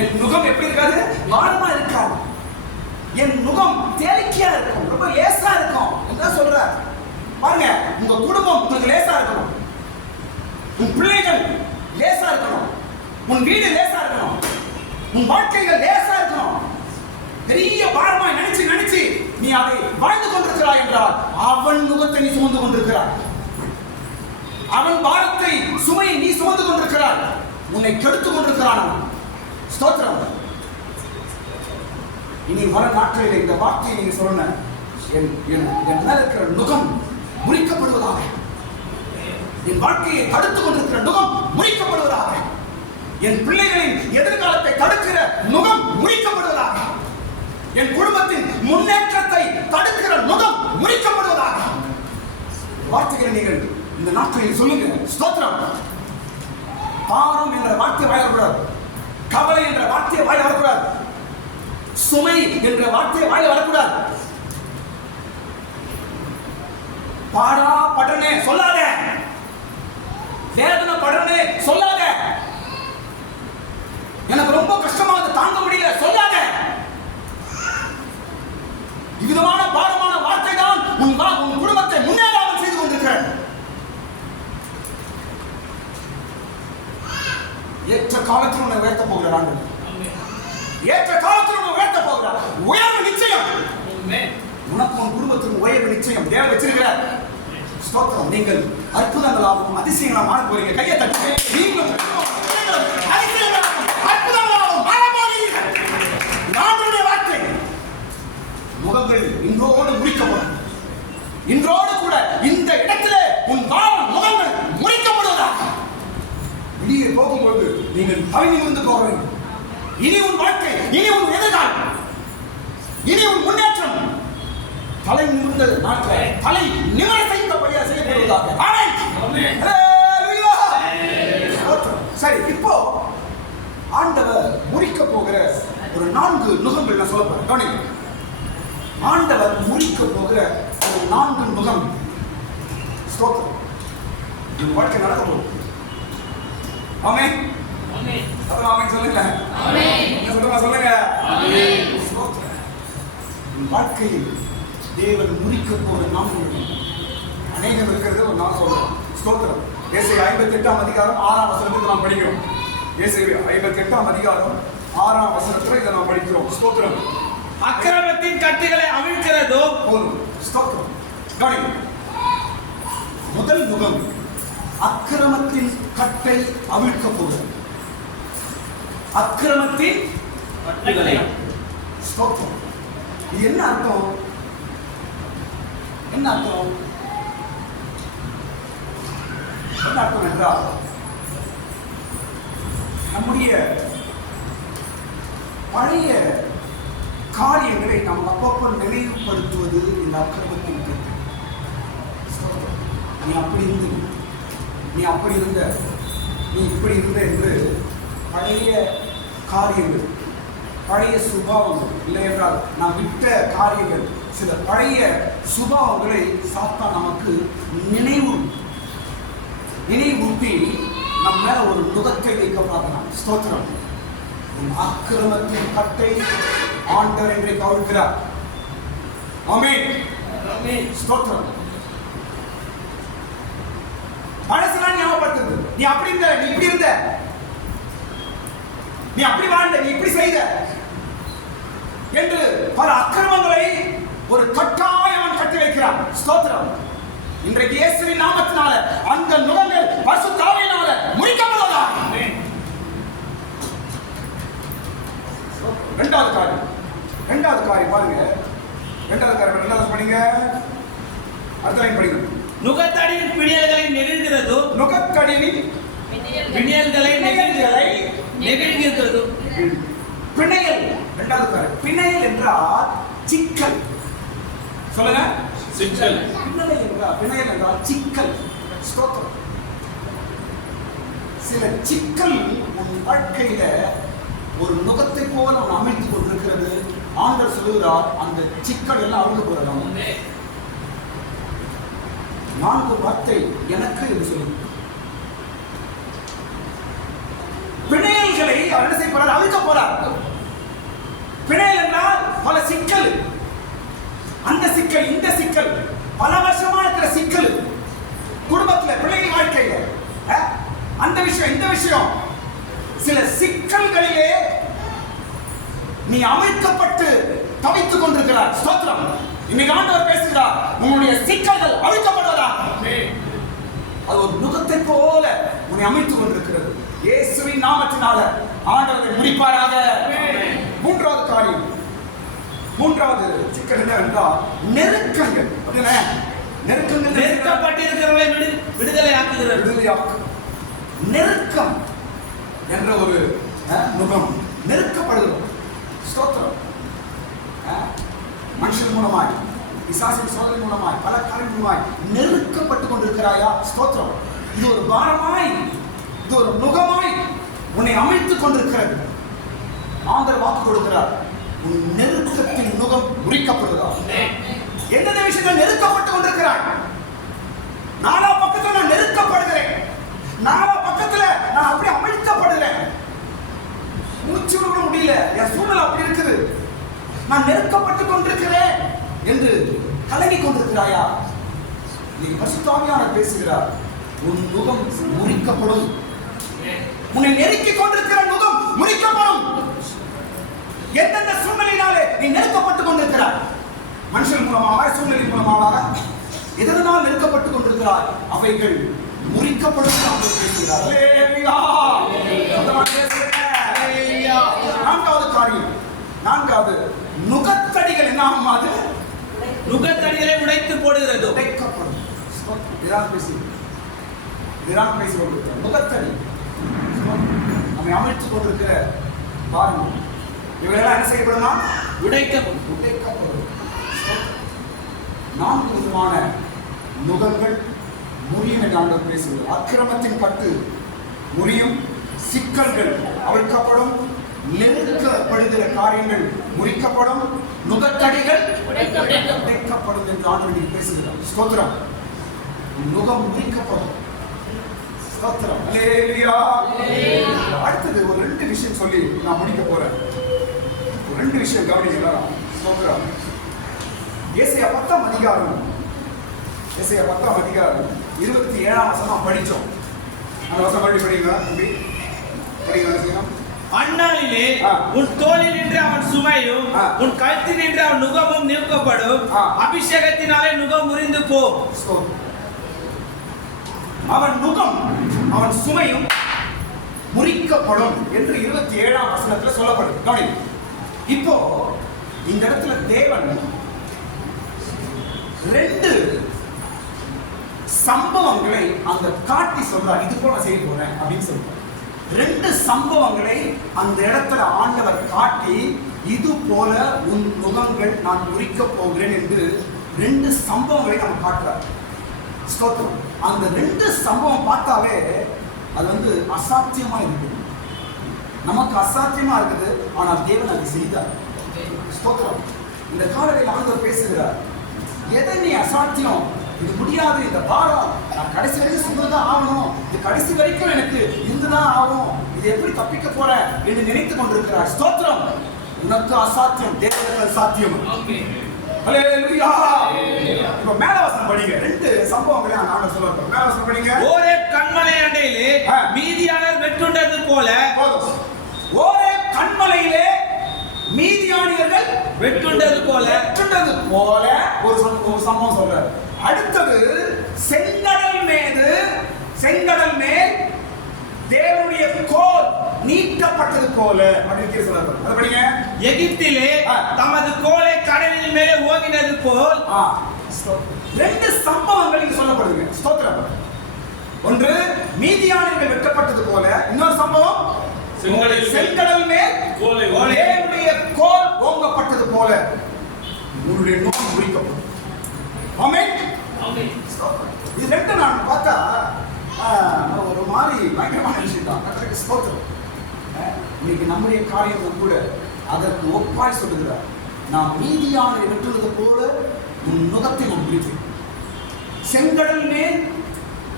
என் நுகம் எப்படி இருக்காது? பாரமா இருக்காது. என் நுகம் தேலிக்கையா இருக்கும், ரொம்ப லேசா இருக்கும். என்ன சொல்ற பாருங்க, உங்க குடும்பம் உங்களுக்கு லேசா இருக்கணும், உன் பிள்ளைகள் லேசா இருக்கணும், உன் வீடு லேசா இருக்கணும், உன் வாழ்க்கைகள் லேசா இருக்கணும். பெரிய பாரமாய் நினைச்சு நீ அதை வாழ்ந்து கொண்டிருக்கிறாய் என்றால் அவன் நுகத்தை நீ சுமந்து கொண்டிருக்கிறாய். அவன் பாரத்தை சுமையை நீ சுமந்து கொண்டிருக்கிறாய். உன்னை கெடுத்துக் கொண்டிருக்கிறான் அவன். ஸ்தோத்திரம். இனி வர நாட்களில் இந்த வார்த்தையை நீங்க சொல்லணும், என் மேல இருக்கிற நுகம் முறிக்கப்படுவதாக, என் வாழ்க்கையை தடுத்துக் கொண்டிருக்கிற நுகம் முறிக்கப்படுவதாக, என் பிள்ளைகளின் எதிர்காலத்தை தடுக்கிற நுகம் முறிக்கப்படுவதாக, என் குடும்பத்தின் முன்னேற்றத்தை தடுக்கிற நுகம் முறிக்கப்படுவதாக. வார்த்தைகளை நீங்கள் இந்த நாட்களில் சொல்லுங்க. ஸ்தோத்திரம். பாரம் என்ற வார்த்தை வாயில வரக்கூடாது, கவலை என்ற வார்த்தையை வாயில வரக்கூடாது, சுமை என்ற வார்த்தையை வாயில வரக்கூடாது. பாடா படனே சொல்லாத, வேதனை படனே சொல்லாத, எனக்கு ரொம்ப கஷ்டமாக தாங்க முடியல சொல்லாத. இவ்விதமான பாரமான வார்த்தை தான் உன் குடும்பத்தை முன்னேறாமல் செய்து கொண்டிருக்கிறது. ஏற்ற காலத்தில் உன்னை உயர்த்த போகிறார் ஆண்டவர். ஏற்ற காலத்தில் உன்னை உயர்த்த போகிறார். உயர்வு நிச்சயம். உனக்கு உன் குடும்பத்திற்கு உயர்வு நிச்சயம். தேவன் வச்சிருக்கிறார். ஸ்தோத்திரம். நீங்கள் அற்புதங்களாகவும் அதிசயங்களாகவும் ஆட போறீங்க. கையை தட்டி நீங்களும் அதிசயங்களாகவும் அற்புதங்களாகவும் ஆட போகிறீர்கள். ஆண்டவருடைய வார்த்தை முகங்கள் இன்றோடு முடிக்கப்படும். இன்றோடு கூட இந்த இடத்திலே உன் பாவம் முகங்கள் முடிக்கப்படுவதாக. வெளியே போகும்போது நீங்கள் தலை நிமிர்ந்து போக வேண்டும். இனி உன் வாழ்க்கை, இனி உன் எதிர்காலம், இனி உன் முன்னேற்றம் தலை நிமிர்ந்த நாட்கள் தலை நிமிர செய்யப்படியா செய்யப்படுவதாக. ஆமென். ஹல்லேலூயா. சரி, இப்போ ஆண்டவர் முறிக்க போகிற ஒரு 4 நுகங்கள் நான் சொல்ல போறேன். கவனிங்க. ஆண்டவர் முறிக்க போகிற ஒரு 4 நுகம். ஸ்தோத்திரம். இந்த வாழ்க்கை நடக்க போகுது. ஆமென். ஆமென். அப்புறம் ஆமென் சொல்லுங்க. ஆமென். சொல்லுங்க. ஆமென். ஸ்தோத்திரம். இந்த வாழ்க்கையில் தேவன் முறிக்க போகிற 4 நுகம் அநேகம் இருக்கிறது. ஒரு நாள் சொல்றேன். ஸ்தோத்திரம். ஏசாயா 58ஆம் அதிகாரம் 6ஆம் வசனத்தை நாம் படிக்கிறோம். ஏசாயா 58ஆம் அதிகாரம் 6ஆம் வசனத்துல இதை நாம் படிக்கிறோம். ஸ்தோத்திரம். அக்கிரமத்தின் கட்டுகளை அவிழ்க்கிறதோ போதும். ஸ்தோத்திரம். கவனிங்க. முதல் நுகம் அக்கிரமத்தின் கட்டை அவிழ்க்க போகிறது. அக்கிரமத்தின் கட்டுகளை. ஸ்தோத்திரம். இது என்ன அர்த்தம்? என்ன அர்த்தம்? என்ன அர்த்தம் என்றால் நம்முடைய பழைய காரியங்களை நாம் அப்பப்போ நினைவுபடுத்துவது இந்த அக்கிரமத்தின் கட்டை. நீ அப்படி இருந்து, நீ அப்படி இருந்த, நீ இப்படி இருந்த என்று பழைய காரியங்கள், பழைய சுபாவங்கள், இல்லை என்றால் நாம் விட்ட காரியங்கள், சில பழைய சுபாவங்களை சாத்தான் நமக்கு நினைவூட்டி நம்ம மேல ஒரு நுகத்தை வைக்க பார்க்கிறான். ஸ்தோத்திரம். அக்கிரமத்தின் கட்டை ஆண்டவர் இன்றைக்கு அவிழ்க்கிறார். ஆமென். ஆமென். ஸ்தோத்திரம். மனசுலாம் ஞாபகப்படுத்துது. நீ அப்படி இருந்த, நீ இப்படி இருந்த, நீ அப்படி வாழ்ந்த, நீ இப்படி செய்த என்று பல அக்கிரமங்களை ஒரு கட்டாயம் கட்டி வைக்கிறான். ஸ்தோத்திரம். இன்றைக்கு இயேசுவின் நாமத்தினால அந்த நுகங்கள் பரிசுத்த ஆவியினால முறிக்கப்படுவதாக. ஆமென். இரண்டாவது காரியம் பாருங்க. இரண்டாவது காரியம் என்ன படிங்க? அடுத்த லைன் படிங்க. நுகத்தடியின் பிடியல்களை நெகிழ்கிறதோ, நுகத்தடியின் பிணையல்களை நெகிழ்கிறதும். பிணையல் இரண்டாவது பாருங்க. பிணையல் என்றால் சிக்கல். சொல்லுங்க. சிக்கல். பிணையல் என்றால் சிக்கல். ஸ்தோத்திரம். சில சிக்கல் உன் வாழ்க்கையில ஒரு நுகத்தை போல அவன் அமைத்துக் கொண்டிருக்கிறது. ஆண்டவர் சொல்லுகிறார், அந்த சிக்கல் எல்லாம் அழுது போறோம். 4 வார்த்தை எனக்கு என்று சொல்லு. பிணையல்களை அவர் என்ன செய்ய போறார்? அழுக்க போறார். பிணையல் என்றால் பல சிக்கல். அந்த சிக்கல், இந்த சிக்கல், பல வருஷமா இருக்கிற சிக்கல், குடும்பத்துல, பிள்ளைகள் வாழ்க்கையில, அந்த விஷயம், இந்த விஷயம், சில சிக்கல்களிலே நீ அமைக்கப்பட்டு தவித்துக் கொண்டிருக்கிறார். ஸ்தோத்திரம். இன்னைக்கு ஆண்டவர் பேசுகிறார், உன்னுடைய சிக்கல்கள் அழிக்கப்படுவதாக. அது ஒரு நுகத்தை போல உன்னை அமைத்துக் கொண்டிருக்கிறது. இயேசுவின் நாமத்தினால ஆண்டவரை முடிப்பாராக. மூன்றாவது காரியம், மூன்றாவது சிக்கல் என்ன என்றால் நெருக்கங்கள். அப்படின்னா நெருக்கங்கள், நெருக்கப்பட்டிருக்கிறவர்களை விடுதலையாக்குகிறது. நெருக்கம் என்ற ஒரு நுகம், நெருக்கப்படுகிறோம். ஸ்தோத்திரம். மனுஷன் மூலமாய், பிசாசின் சோதனை மூலமாய், பல காரியம் மூலமாய் நெருக்கப்பட்டு கொண்டிருக்கிறாயா? ஸ்தோத்திரம். இது ஒரு பாரமாய், இது ஒரு நுகமாய் உன்னை அமைத்துக் கொண்டிருக்கிறது. ஆண்டவர் வாக்கு கொடுக்கிறார், உன் நெருக்கத்தின் நுகம் முறிக்கப்படுகிறதா? எந்த விஷயத்தில் நெருக்கப்பட்டு கொண்டிருக்கிறாய்? நாலா பக்கத்தில் நான் நெருக்கப்படுகிறேன், நாலா பக்கத்துல நான் அப்படி அமிழ்த்தப்படுகிறேன், மூச்சு விட முடியல, என் சூழ்நிலை அப்படி இருக்குது, நான் நெருக்கப்பட்டு கொண்டிருக்கிறேன் என்று கலங்கி கொண்டிருக்கிறாயா? நீ பரிசுத்த ஆவியானவர் பேசுகிறார், உன் நுகம் முறிக்கப்படும். உன்னை நெருக்கிக் கொண்டிருக்கிற நுகம் முறிக்கப்படும். எந்தெந்த சூழ்நிலையினாலே நீ நெருக்கப்பட்டுக் கொண்டிருக்கிறாய்? மனுஷன் மூலமாக, சூழ்நிலை மூலமாக, எதனால் நெருக்கப்பட்டுக் கொண்டிருக்கிறாய்? அவைகள் முறிக்கப்படும். நான்காவது காரியம், நான்காவது நுகத்தடிகள் என்ன ஆகும்? அது நுகத்தடிகளை உடைத்து போடுகிறது. உடைக்கப்படும். நுகத்தடி நம்மை அமைத்துக் கொண்டிருக்கிற பாருங்கள், இவையெல்லாம் என்ன செய்யப்படுமா? உடைக்கப்படும். 4 விதமான நுகங்கள் முறியும் என்று ஆண்டவர் பேசுகிறார். அக்கிரமத்தின் கட்டு முறியும், சிக்கல்கள் அவிழ்க்கப்படும், நெருக்கப்படுகிற காரியங்கள் முறிக்கப்படும், நுகத்தடிகள் உடைக்கப்படும் என்று ஆண்டவர் பேசுகிறார். ஸ்தோத்திரம். நுகம் முறிக்கப்படும். ஸ்தோத்திரம். அல்லேலூயா. அடுத்தது ஒரு 2 விஷயம் சொல்லி நான் முடிக்க போறேன். ஒரு 2 விஷயம் கவனிங்க. ஸ்தோத்திரம். ஏசாயா 10ஆம் அதிகாரம், ஏசாயா 10ஆம் அதிகாரம் 27ஆம் வசனம் படிச்சோம். அந்த வசனம் படிங்க. அந்நாளிலே உன் தோளில் நின்று அவன் சுமையும், உன் கழுத்தில் நின்று அவன் நுகமும் நீக்கப்படும். அபிஷேகத்தினாலே நுகம் முறிந்து போ. அவன் நுகம், அவன் சுமையும் முறிக்கப்படும் என்று 27ஆம் வசனத்துல சொல்லப்படுது. கவனி. இப்போ இந்த இடத்துல தேவன் 2 சம்பவங்களை அந்த காட்டி சொல்றார். இது போல செய்ய போறேன் அப்படின்னு சொல்றார். 2 சம்பவங்களை அந்த இடத்துல ஆண்டவர் காட்டி, இது போல உன் நுகங்கள் நான் முறிக்க போகிறேன் என்று 2 சம்பவங்களை நம்ம காட்டுறார். ஸ்தோத்திரம். அந்த 2 சம்பவம் பார்த்தாவே அது அசாத்தியமா இருக்குது. நமக்கு அசாத்தியமா இருக்குது, ஆனால் தேவன் அதை செய்தார். ஸ்தோத்திரம். இந்த காலையில் ஆண்டவர் பேசுகிறார், எதை நீ அசாத்தியம், இது முடியாது, இந்த பாரம் நான் கடைசி வரைக்கும் சுமந்துதான் ஆகணும், இது கடைசி வரைக்கும் எனக்கு இருந்துதான் ஆகும், இது எப்படி தப்பிக்க போறேன் என்று நினைத்துக் கொண்டிருக்கிறார். ஸ்தோத்திரம். உனக்கு அசாத்தியம், தேவனுக்கு சாத்தியம். ஹல்லேலூயா. இப்ப மேலவசனம் படிங்க. 2 சம்பவங்களை நான் சொல்றேன். மேலவசனம் படிங்க. ஒரே கண்மலை அண்டையிலே மீதியானர் வெட்டுண்டது போல, ஒரே கண்மலையிலே மீதியானியர்கள் வெட்டுண்டது போல ஒரு சம்பவம் சொல்றார். அடுத்தது செங்கடல் மேல் தேவனுடைய கோல் நீட்டப்பட்டது போல அப்படின்னு சொல்றாரு. அது படிங்க. எகிப்திலே தமது கோலை கடலின் மேலே ஓங்கினது போல். 2 சம்பவங்கள் இங்க சொல்லப்படுது. ஸ்தோத்திரம். ஒன்று மீதியானியர்கள் வெட்டப்பட்டது போல இன்னொரு சம்பவம் செங்கடல் மேல் தேவனுடைய கோல் ஓங்கப்பட்டது போல உங்களுடைய நோக்கம் முடிக்கப்படும். ஆமென். இது ரெண்டு நான் பார்த்தா ஒரு மாதிரி பயங்கரமான விஷயம் தான். கர்த்தருக்கு ஸ்தோத்திரம். இன்னைக்கு நம்முடைய காரியம் கூட அதற்கு ஒப்பாய் சொல்லுகிறார். நாம் மீதியானை வெட்டுவது போல உன் நுகத்தை நான் பிடித்தேன். செங்கடல் மேல்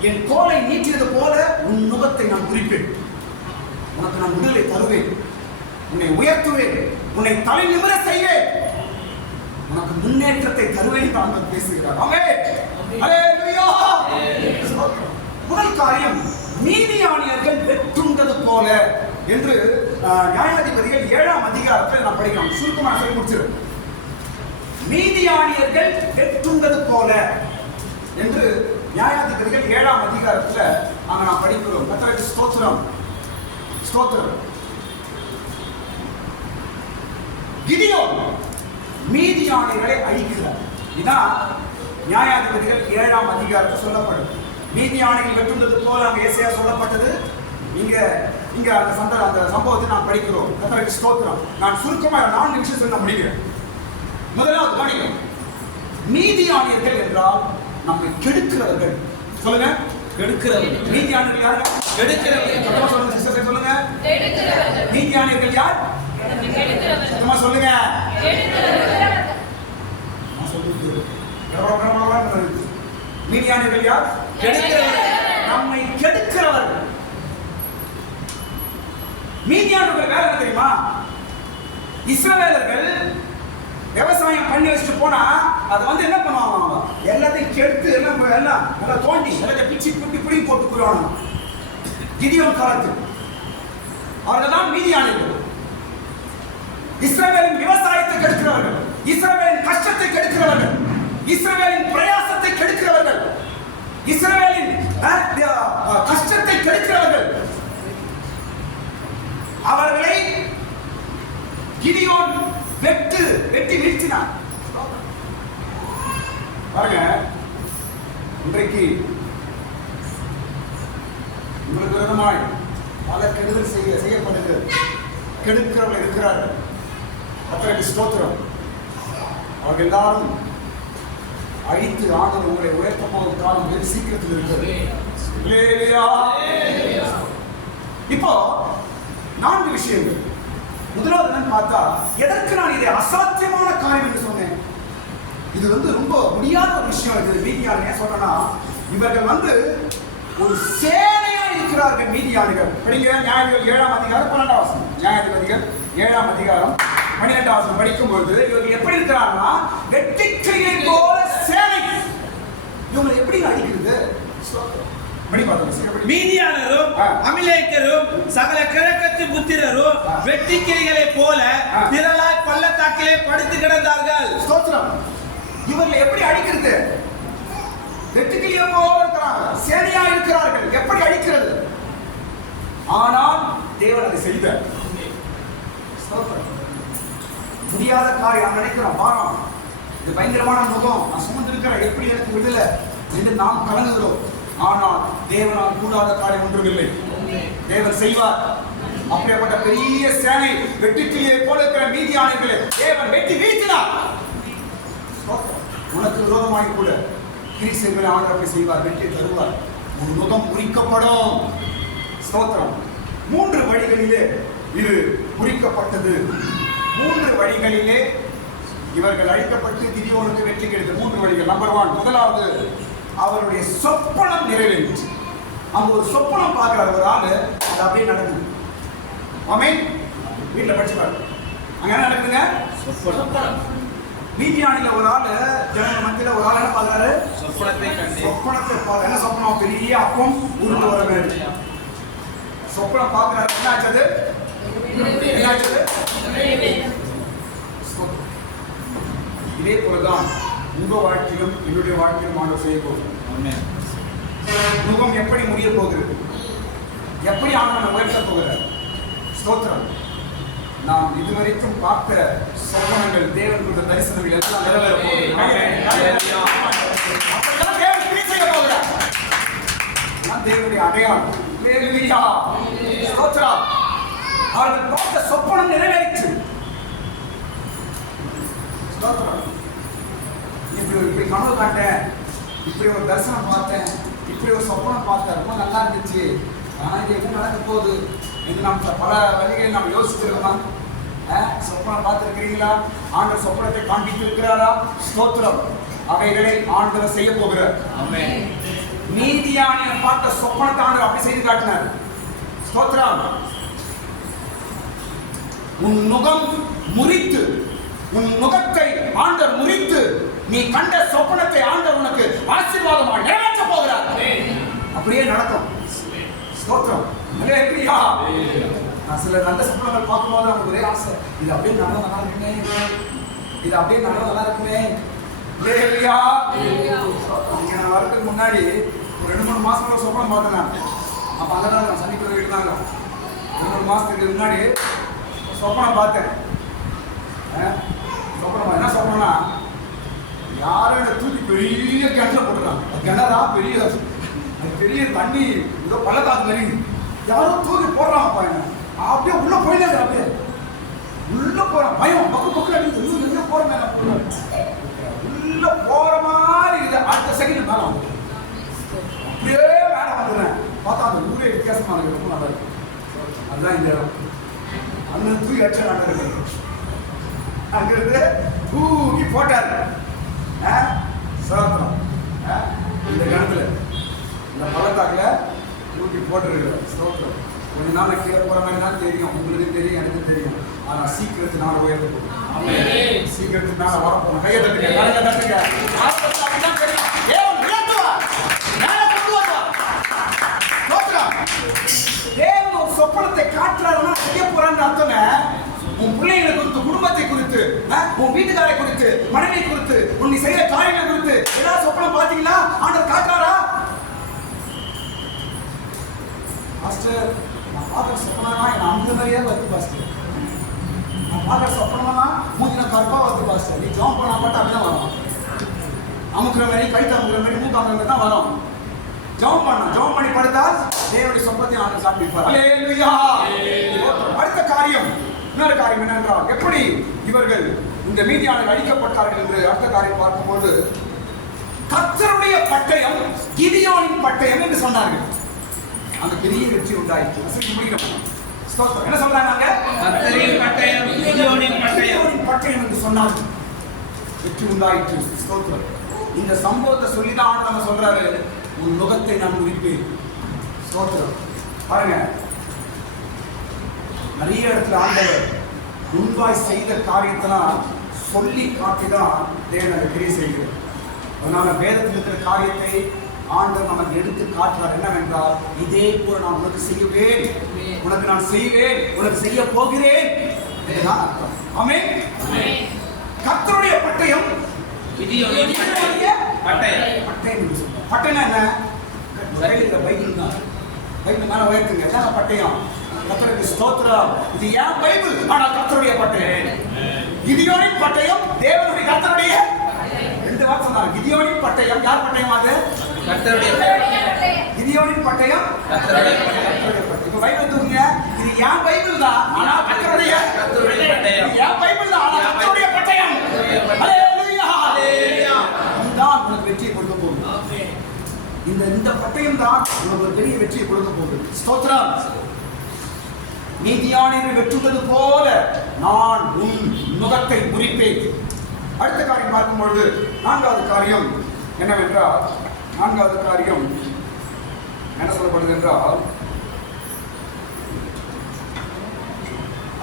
என் கோலை நீட்டியது போல உன் நுகத்தை நான் குறிப்பேன். உனக்கு நான் விடுதலை தருவேன், உன்னை உயர்த்துவேன், உன்னை தலை நிமிர செய்வேன், உனக்கு முன்னேற்றத்தை தருவேன் தான் பேசுகிறார். ஆமென். அல்லேலூயா. முதல் காரியம் மீதியானியர்கள் வெட்டுண்டது போல என்று நியாயாதிபதிகள் 7ஆம் அதிகாரத்தில் நாம் படிக்கிறோம். சுருக்கமாக சொல்லி முடிச்சிடும். மீதியானியர்கள் வெட்டுண்டது போல என்று நியாயாதிபதிகள் 7ஆம் அதிகாரத்தில் நாங்க நாம் படிக்கிறோம். கர்த்தருக்கு ஸ்தோத்திரம். ஸ்தோத்திரம். கிதியோன் மீதியானியர்களை அழிக்கிறார். இதான் நியாயாதிபதிகள் 7ஆம் அதிகாரத்தில் சொல்லப்படுது. மீதியானியர்கள் வெட்டுண்டது போல அங்க ஏசாயா சொல்லப்பட்டது. இங்க அந்த சம்பவத்தை நாம் படிக்கிறோம். கர்த்தருக்கு ஸ்தோத்திரம். நான் சுருக்கமாக 4 நிமிஷம் சொல்ல முடிகிறேன். முதலாவது கவனிங்க. மீதியானியர்கள் என்றால் நம்மை கெடுக்கிறவர்கள். சொல்லுங்க, கெடுக்கிறவர்கள். மீதியானியர்கள் யார்? கெடுக்கிறவர்கள். சத்தமா சொல்லுங்க சிஸ்டர், சொல்லுங்க. கெடுக்கிறவர்கள். மீதியானியர்கள் யார்? கெடுக்கிறவர்கள். சத்தமா சொல்லுங்க. கெடுக்கிறவர்கள். நான் சொல்றது மீதியானியர்கள் யார்? கெடுக்கிறவர்கள். நம்மை கெடுக்கிறவர்கள். மீதியானியர்கள் வேலை என்ன தெரியுமா? இஸ்ரவேலர்கள் விவசாயம் பண்ணி வச்சுட்டு போனா அதை என்ன பண்ணுவாங்க? எல்லாத்தையும் கெடுத்து எல்லாம் நல்லா தோண்டி எல்லாத்தையும் பிச்சு புட்டி புடி போட்டு போயிடுவாங்க. கிதியோன் காலத்தில் அவர்கள் தான் மீதியானியர்கள். இஸ்ரவேலின் விவசாயத்தை கெடுக்கிறவர்கள், இஸ்ரவேலின் கஷ்டத்தை கெடுக்கிறவர்கள், இஸ்ரவேலின் பிரயாசத்தை கெடுக்கிறவர்கள், இஸ்ரவேலின் கஷ்டத்தை கெடுக்கிறவர்கள். அவர்களை கிதியோன் வெட்டி வீழ்த்தினார். பாருங்க, இன்றைக்கு உங்களுக்கு விரோதமாய் பல கெடுதல் செய்யப்படுகிறது. கெடுக்கிறவர்கள் இருக்கிறார்கள். கர்த்தருக்கு ஸ்தோத்திரம். அவர்கள் எல்லாரும் அழித்து ஆண்டவர் உங்களை உயர்த்த போகும் காலம் வெகு சீக்கிரத்தில் இருக்கிறது. இப்போ 4 விஷயங்கள். முதலாவது என்னன்னு பார்த்தா, எதற்கு நான் இதை அசாத்தியமான காரியம் என்று சொன்னேன்? இது ரொம்ப முடியாத ஒரு விஷயம். இது மீதியானிய சொல்றேன்னா, இவர்கள் ஒரு சேனையா இருக்கிறார்கள். மீதியானிகள் படிங்க. நியாயாதிபதிகள் 7ஆம் அதிகாரம் 12ஆம் வசனம். நியாயாதிபதிகள் 7ஆம் அதிகாரம் 12ஆம் வசனம் படிக்கும்போது இவர்கள் எப்படி இருக்கிறாங்கன்னா, வெட்டுக்கிளியை போல சேனை. இவங்களை எப்படி அடிக்கிறது? மீதியானரும் அமிலேக்கரும் சகல கிழக்கத்து புத்திரரும் வெட்டுக்கிளிகளை போல திரளாய் பள்ளத்தாக்கிலே படுத்து கிடந்தார்கள். ஸ்தோத்திரம். இவர்களை எப்படி அடிக்கிறது? வெட்டுக்கிளியை போல இருக்கிறாங்க, சேனையா இருக்கிறார்கள். எப்படி அடிக்கிறது? ஆனால் தேவன் அதை செய்தார். முடியாத காரியம் நினைக்கிறோம். பாரம், இது பயங்கரமான முகம், நான் சுமந்திருக்கிறேன், எப்படி எனக்கு விடல என்று நாம் கலங்குகிறோம். ஆனால் தேவனால் கூடாத காரியம் ஒன்றுமில்லை. தேவன் செய்வார். அப்படிப்பட்ட பெரிய சேனை வெட்டுக்கிளியை போல இருக்கிற மீதியானியர்களை தேவன் வெட்டி வீழ்த்தினார். உனக்கு விரோதமாக கூட கிறிஸ்தவர்களை ஆண்டவர் அப்படி செய்வார், வெற்றி தருவார். உன் முகம் குறிக்கப்படும். ஸ்தோத்திரம். 3 வழிகளிலே இது குறிக்கப்பட்டது. 3 வழிகளிலே இவர்கள் அழிக்கப்பட்டு கிதியோனுக்கு வெற்றி கிடைத்தது. 3 வழிகள். நம்பர் 1, முதலாவது அவருடைய சொப்பனம் நிறைவேறிச்சு. அவங்க ஒரு சொப்பனம் பார்க்கிறார் ஒரு ஆளு, அது அப்படியே நடக்குது. ஆமென். வீட்டில் படிச்சு பாருங்க, அங்க என்ன நடக்குதுங்க? சொப்பனம். மீதியானில ஒரு ஆளு, ஜனங்க மத்தியில ஒரு ஆள் என்ன பார்க்கறாரு? சொப்பனத்தை கண்டு. சொப்பனத்தை பார்க்க என்ன சொப்பனம்? பெரிய அப்பம் உருண்டு வர மாதிரி சொப்பனம் பார்க்கிறாரு. என்ன ஆச்சது? என்ன ஆச்சது? இதே போலதான் உங்க வாழ்க்கையிலும் என்னுடைய வாழ்க்கையிலும் ஆண்டவர் செய்ய போகிறோம். முகம் எப்படி முடிய போகிறது? எப்படி ஆண்டவர் உயர்த்த போகிறார்? ஸ்தோத்திரம். நாம் இதுவரைக்கும் பார்த்த சொப்பனங்கள், தேவன் கொடுத்த தரிசனங்கள் எல்லாம் நிறைவேற போகிறது. தேவனுடைய அடையாளம். ஹல்லேலூயா. ஸ்தோத்திரம். அவர்கள் பார்த்த சொப்பனம் நிறைவேறிச்சு. ஸ்தோத்திரம். இப்படி கனவு கண்டேன், இப்படி ஒரு தரிசனம் பார்த்தேன், இப்படி ஒரு சொப்பனம் பார்த்தேன், ரொம்ப நல்லா இருந்துச்சு. ஆனா இது என்ன நடக்க போகுது என்று நாம் பல வழிகளை நாம் யோசிச்சிருக்கோமா? சொப்பனம் பார்த்திருக்கிறீங்களா? ஆண்டவர் சொப்பனத்தை காண்பித்து இருக்கிறாரா? ஸ்தோத்திரம். அவைகளை ஆண்டவர் செய்ய போகிறார். ஆமென். நீதியான பார்த்த சொப்பனத்தை ஆண்டவர் அப்படி செய்து காட்டினார். ஸ்தோத்திரம். உன் முகம் முறித்து, உன் முகத்தை ஆண்டவர் முறித்து, நீ கண்ட சொப்பனத்தை ஆண்டவர் உனக்கு ஆசீர்வாதமாக நிறைவேற்ற போகிறார். அப்படியே நடக்கும். ஸ்தோத்திரம். ஹல்லேலூயா. நான் சில நல்ல சொப்பனங்கள் பார்க்கும்போது நமக்கு ஒரே ஆசை, இது அப்படியே நடந்தா நல்லா இருக்குமே, இது அப்படியே நடந்தா நல்லா இருக்குமே. ஹல்லேலூயா. நான் வரதுக்கு முன்னாடி ஒரு 2-3 மாசம் சொப்பனம் பார்த்தேன். அப்ப அங்கதான் நான் சனிக்கிழமை இருந்தாங்க. 2-3 மாசத்துக்கு முன்னாடி சொப்பனம் பார்த்தேன். சொப்பனம் என்ன சொப்பனம்னா, யாரும் என்ன தூக்கி பெரிய கிணத்துல போட்டுருக்காங்க. கிணறா பெரிய தண்ணி ஏதோ பள்ளத்தாக்கு மாதிரி யாரும் தூக்கி போடுறாங்கப்பா. என்ன அப்படியே உள்ள போயிடாது, அப்படியே உள்ள போற பயம் பக்கு அடிக்குது. எங்க போறேன் உள்ள போற மாதிரி இது. அடுத்த செகண்ட் மேல வந்து அப்படியே மேல வந்துடுறேன். பார்த்தா அந்த ஊரே வித்தியாசமா இருக்கு, ரொம்ப நல்லா இருக்கு. அதுதான் இந்த இடம். அண்ணன் தூக்கி அடிச்ச நாட்டு அங்கிருந்து தூக்கி போட்டாரு. சோத்திரம். இந்த கணத்துல இந்த பள்ளத்தாக்குல தூக்கி போட்டுருக்குற ஸ்தோத்திரம். கொஞ்ச நாள் கீழே போற மாதிரி தான் தெரியும், உங்களுக்கு தெரியும், எனக்கு தெரியும். ஆனா சீக்கிரத்து நாள் உயர்ந்து போகும். சீக்கிரத்துக்கு மேல வரப்போம். கையை தட்டுங்க, கையை தட்டுங்க. தேவன் ஒரு சொப்பனத்தை காட்டுறாருன்னா செய்ய போறான்னு அர்த்தங்க. உன் பிள்ளைகளை குறித்து, குடும்பத்தை குறித்து, உன் வீட்டுக்காரை குறித்து, மனைவி குறித்து, உன் நீ செய்யற காரியங்களை குறித்து ஏதாவது சொப்பனம் பார்த்தீங்களா? ஆண்டவர் காட்டுறாரா? பாஸ்டர், நான் பார்க்குற சொப்பனமா என் அந்த மாதிரியே வருது பாஸ்டர். நான் பார்க்குற சொப்பனமா மூஞ்சின கருப்பா வருது பாஸ்டர். நீ ஜாம் பண்ணா மட்டும் அப்படிதான் வரும். அமுக்குற மாதிரி, கழுத்து அமுக்குற மாதிரி, மூக்கு அமுக்குற மாதிரி தான் வரும். ஜெபம் பண்ணி படுத்தால் தேவனுடைய சொப்பனத்தை ஆண்டவர் காண்பிப்பார். ஹல்லேலூயா. அடுத்த காரியம், இன்னொரு காரியம் என்னென்றால், எப்படி இவர்கள் இந்த மீதியானவர்கள் அழிக்கப்பட்டார்கள் என்று அடுத்த காரியம் பார்க்கும்போது, கர்த்தருடைய பட்டயம் கிதியோனின் பட்டயம் என்று சொன்னார்கள். அந்த பெரிய வெற்றி உண்டாயிற்று. என்ன சொல்றாங்க? கர்த்தரின் பட்டயம் கிதியோனின் பட்டயம் என்று சொன்னார்கள். வெற்றி உண்டாயிற்று. ஸ்தோத்திரம். இந்த சம்பவத்தை சொல்லிதான் ஆண்டவர் சொல்றாரு, உன் முகத்தை நான் குறிப்பேன். ஸ்தோத்திரம். பாருங்க, நிறைய இடத்துல ஆண்டவர் முன்பாய் செய்த காரியத்தெல்லாம் சொல்லி காட்டிதான் தேவன் அதை கிரியை செய்கிறார். அதனால வேதத்தில் இருக்கிற காரியத்தை ஆண்டவர் நமக்கு எடுத்து காட்டுறார். என்னவென்றால், இதே போல நான் உனக்கு செய்வேன், உனக்கு நான் செய்வேன், உனக்கு செய்ய போகிறேன். ஆமென். கர்த்தருடைய பட்டயம் பட்டயம் என்ன? பைபிள் தான். பைபிள் மேல உயர்த்துங்க. என்ன பட்டயம்? கர்த்தருக்கு ஸ்தோத்திரம். இது ஏன் பைபிள்? ஆனா கர்த்தருடைய பட்டயம். கிதியோனின் பட்டயம் தேவனுடைய கர்த்தருடைய. ரெண்டு வார்த்தை தான். கிதியோனின் பட்டயம் யார் பட்டயம்? அது கர்த்தருடைய பட்டயம். கிதியோனின் பட்டயம் கர்த்தருடைய பட்டயம். இப்ப பைபிள் தூங்க. இது ஏன் பைபிள் தான், ஆனா கர்த்தருடைய பட்டயம். ஏன் பைபிள் தான், ஆனா கர்த்தருடைய பட்டயம். ஹல்லேலூயா. ஹல்லேலூயா. இதுதான் உங்களுக்கு வெற்றியை கொடுக்க போகுது. ஆமென். இந்த பட்டயம் தான் உங்களுக்கு பெரிய வெற்றியை கொடுக்க போகுது. ஸ்தோத்திரம். நீதியானவரை வெற்றுவது போல நான் உன் முகத்தை குறிப்பேன். அடுத்த காரியம் பார்க்கும்பொழுது, நான்காவது காரியம் என்னவென்றால், நான்காவது காரியம் என்ன சொல்லப்படுது என்றால்,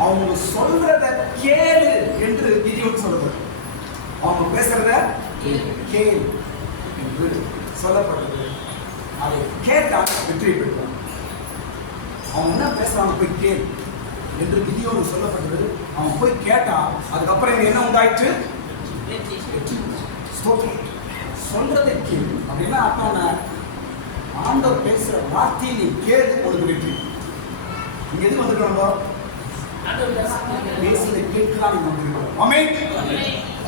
அவங்க சொல்றத கேளு என்று கிதியோன் சொல்றது. அவங்க பேசுறத கேளு என்று சொல்லப்பட்டது. அதை கேட்டால் வெற்றி பெற்றான். அவங்க என்ன பேசுறாங்க போய் கேள் என்று கிதியோன் சொல்லப்பட்டது. அவன் போய் கேட்டான். அதுக்கப்புறம் என்ன உண்டாயிற்று? சொல்றதை கேள். அப்படின்னா அர்த்தம், ஆண்டவர் பேசுற வார்த்தையை நீ கேளு, உனக்கு வெற்றி. இங்க எது வந்துருக்கோம்? பேசுறதை கேட்கலாம் நீங்க வந்திருக்கிறோம். ஆமென்.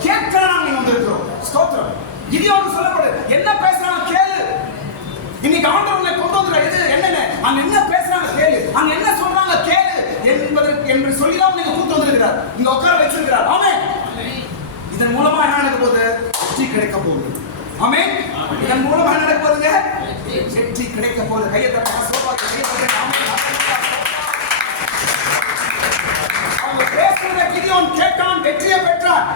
கேட்கலாம் நீங்க வந்திருக்கிறோம். ஸ்தோத்திரம். கிதியோன் சொல்லப்படுது, என்ன பேசுறாங்க கேளு. இன்னைக்கு ஆண்டவர் உன்னை கொண்டு கூட்டு வந்துடுறார். எது என்னன்னு அங்க என்ன பேசுறாங்க கேளு, அங்க என்ன சொல்றாங்க கேளு என்று சொல்லிதான் நீங்க கூட்டு வந்திருக்கிறார், இங்க உட்கார வச்சிருக்கிறார். ஆமென். இதன் மூலமா என்ன நடக்க போகுது? வெற்றி கிடைக்க போகுது. ஆமென். இதன் மூலமா என்ன நடக்க போகுதுங்க? வெற்றி கிடைக்க போகுது. கையை தட்டுங்க, சோபாக்கு கையை தட்டுங்க. ஆமென். அவங்க பேசுறத கிதியோன் கேட்டான், வெற்றியை பெற்றான்.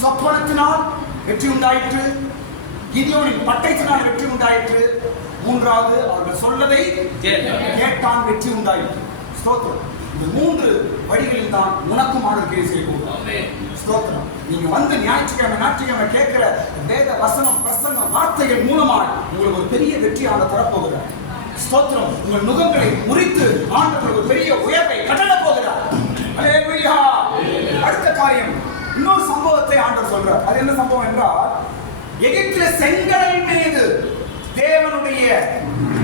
சொப்பனத்தினால் வெற்றி உண்டாயிற்று, கிதியோனின் பட்டயத்தினால் வெற்றி உண்டாயிற்று. மூன்றாவது அவர்கள் சொல்லதை கேட்டான், வெற்றி உண்டாயிற்று. ஸ்தோத்திரம். இந்த மூன்று வழிகளில் தான் உனக்கும் ஆண்டவர் செய்வோம். ஸ்தோத்திரம். நீங்க வந்து ஞாயிற்றுக்கிழமை கேட்கிற வேத வசனம் பிரசன்ன வார்த்தைகள் மூலமாக உங்களுக்கு ஒரு பெரிய வெற்றி ஆண்ட தரப்போகிறார். ஸ்தோத்திரம். உங்கள் நுகங்களை முறித்து ஆண்டவர் ஒரு பெரிய உயர்வை கட்டள போகிறார். அல்லேலூயா. அடுத்த காரியம், இன்னொரு சம்பவத்தை ஆண்டவர் சொல்றார். அது என்ன சம்பவம் என்றால், எகிப்தில செங்கடல் மீது தேவனுடைய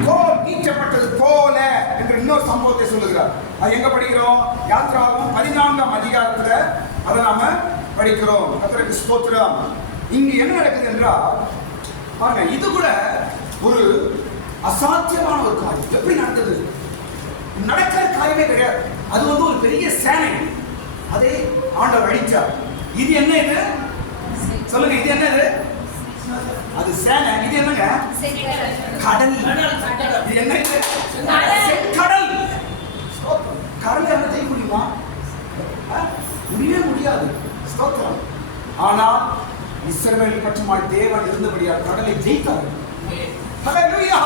கோல் நீட்டப்பட்டது போல என்று இன்னொரு சம்பவத்தை சொல்லுகிறார். அது எங்க படிக்கிறோம்? யாத்ராகமம் 14ஆம் அதிகாரத்துல அதை நாம படிக்கிறோம். கர்த்தருக்கு ஸ்தோத்திரம். இங்க என்ன நடக்குது என்றால் பாருங்க, இது கூட ஒரு அசாத்தியமான ஒரு காரியம். எப்படி நடந்தது? நடக்கிற காரியமே கிடையாது. அது வந்து ஒரு பெரிய சேனை, அதை ஆண்டவர் அழிச்சார். இது என்ன? இது சொல்லுங்க, இது என்னது? அது சேனை. இது என்னங்க? கடல். இது என்ன? கடல். கடல் என்ன செய்ய முடியுமா? முடியவே முடியாது. ஸ்தோத்திரம். ஆனால் இஸ்ரவேல் பட்சமாய் தேவன் இருந்தபடியால் கடலை ஜெயித்தார். ஹல்லேலூயா.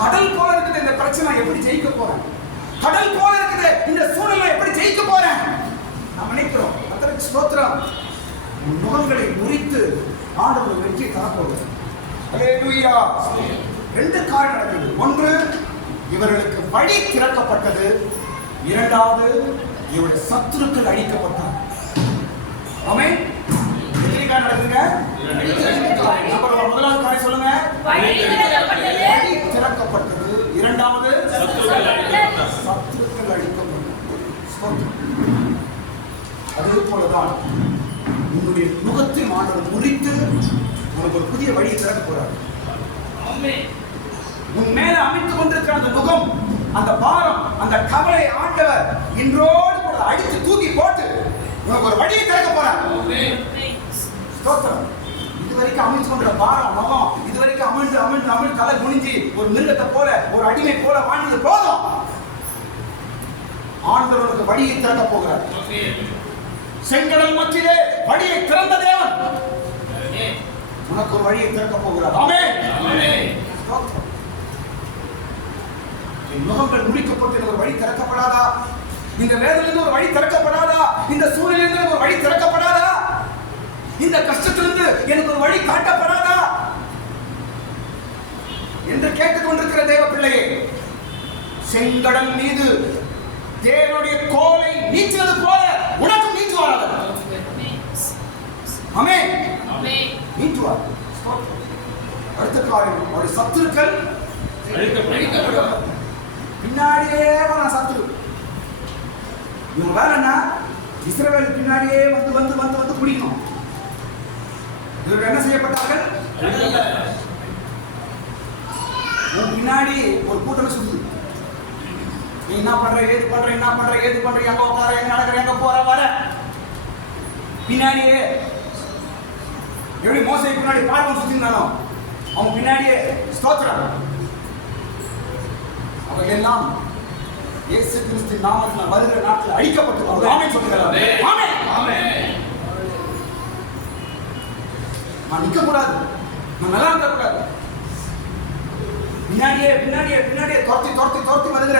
கடல் போல இருக்குது இந்த பிரச்சனை, எப்படி ஜெயிக்க போறேன்? கடல் போல இருக்குது இந்த சூழ்நிலை, எப்படி ஜெயிக்க போறேன்? நாம் நினைக்கிறோம். கர்த்தருக்கு ஸ்தோத்திரம். முகங்களை முறித்து ஆண்டவர் வெற்றி தரப்போகிறார். ஹல்லேலூயா. ரெண்டு காரியம் நடக்குது. ஒன்று, இவர்களுக்கு வழி திறக்கப்பட்டது. இரண்டாவது, இவருடைய சத்துருக்கள் அழிக்கப்பட்டார். ஆமென். எத்தனை காரியம் நடக்குதுங்க? முதலாவது காரியம் சொல்லுங்க, வழி திறக்கப்பட்டது. இரண்டாவது, சத்துருக்கள் அழிக்கப்பட்டது. அதே போலதான் உன்னுடைய முகத்தை ஆண்டவர் முறித்து உனக்கு ஒரு புதிய வழியை திறக்க போறார். உன் மேல அமைத்துக் கொண்டிருக்கிற அந்த முகம், அந்த பாரம், அந்த கவலை ஆண்டவர் இன்றோடு கூட அடித்து தூக்கி போட்டு உனக்கு ஒரு வழியை திறக்க போறார். ஸ்தோத்திரம். இதுவரைக்கும் அமைச்சு கொண்ட பாரம் முகம், இதுவரைக்கும் அமிழ்ந்து தலை குனிஞ்சி ஒரு மிருகத்தை போல, ஒரு அடிமை போல வாழ்ந்தது போதும். ஆண்டவர் உனக்கு வழியை திறக்க போகிறார். செங்கடல் மத்தியிலே வழியை திறந்த தேவன் உனக்கு ஒரு வழியை திறக்க போகிறார். ஆமென். முகங்கள் முடிக்கப்பட்டு ஒரு வழி திறக்கப்படாதா? இந்த வேதனையிலிருந்து ஒரு வழி திறக்கப்படாதா? இந்த சூழ்நிலையிலிருந்து ஒரு வழி திறக்கப்படாதா? இந்த கஷ்டத்திலிருந்து எனக்கு ஒரு வழி காட்டப்படாதா என்று கேட்டுக்கொண்டிருக்கிற தேவ பிள்ளையே, செங்கடல் மீது தேவனுடைய கோலை நீச்சது போல உனக்கும் நீச்சுவார். ஆமென். நீச்சுவார். அடுத்த காரியம், அவருடைய சத்துருக்கள் பின்னாடியே வர சத்துரு. இவங்க வேற என்ன? இஸ்ரவேல் பின்னாடியே வந்து பிடிக்கணும். இவர்கள் என்ன செய்யப்பட்டார்கள்? பின்னாடி ஒரு கூட்டம் சுத்து. நீ என்ன பண்ற, ஏது பண்ற, எங்க உட்கார, எங்க நடக்கிற, எங்க போற வர பின்னாடியே. எப்படி மோசை பின்னாடி பார்வன் சுத்தி இருந்தாலும் அவங்க பின்னாடியே. ஸ்தோத்திரம். அவங்க எல்லாம் இயேசு கிறிஸ்து நாமத்தில் வருகிற நாட்டில் அழிக்கப்பட்டு ஆமென் சொல்லுகிறார். ஆமென். ஆமென். நான் நிற்க கூடாது, நான் நல்லா இருக்க கூடாது. பின்னாடியே துரத்தி வருகிற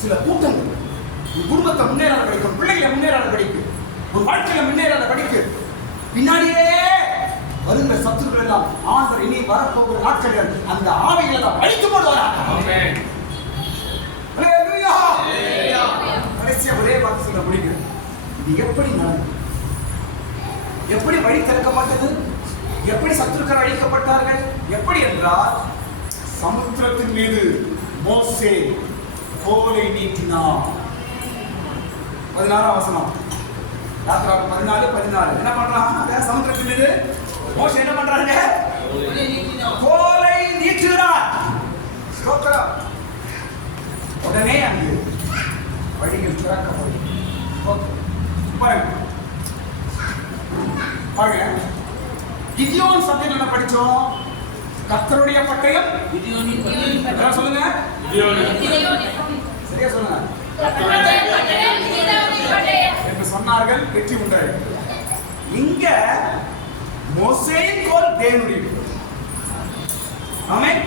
சில கூட்டங்கள் குடும்பத்தை முன்னேறாத படிக்கும், பிள்ளைகளை முன்னேறாத படிக்கும், ஒரு வாழ்க்கையில முன்னேறாத படிக்கும், பின்னாடியே வருகிற சத்துருக்கள் எல்லாம் ஆண்டவர் இனி வரப்போகிற நாட்களில் அந்த ஆவிகளை எல்லாம் அழித்து போடுவார். கடைசியா ஒரே வார்த்தை சொல்ல முடியும். இது எப்படி நடந்தது? எப்படி வழி திறக்கப்பட்டது? எப்படி சத்துருக்கள் அழிக்கப்பட்டார்கள்? எப்படி என்றால், சமுத்திரத்தின் மீது மோசே கோலை நீட்டினார். 16ஆம் வசனம், யாத்திராகமம் 14:14. என்ன பண்றாங்க? சமுத்திரத்தின் மீது மோசே என்ன பண்றாங்க? கோலை படிச்சோம்? கர்த்தருடைய பட்டயம் எல்லாரும் சொல்லுங்க. சரியா சொல்லுங்க. என்று சொன்னார்கள், வெற்றி உண்டாயிற்று. இங்க மோசேயின் கோல் தேவனுடைய கோல். ஆமென்.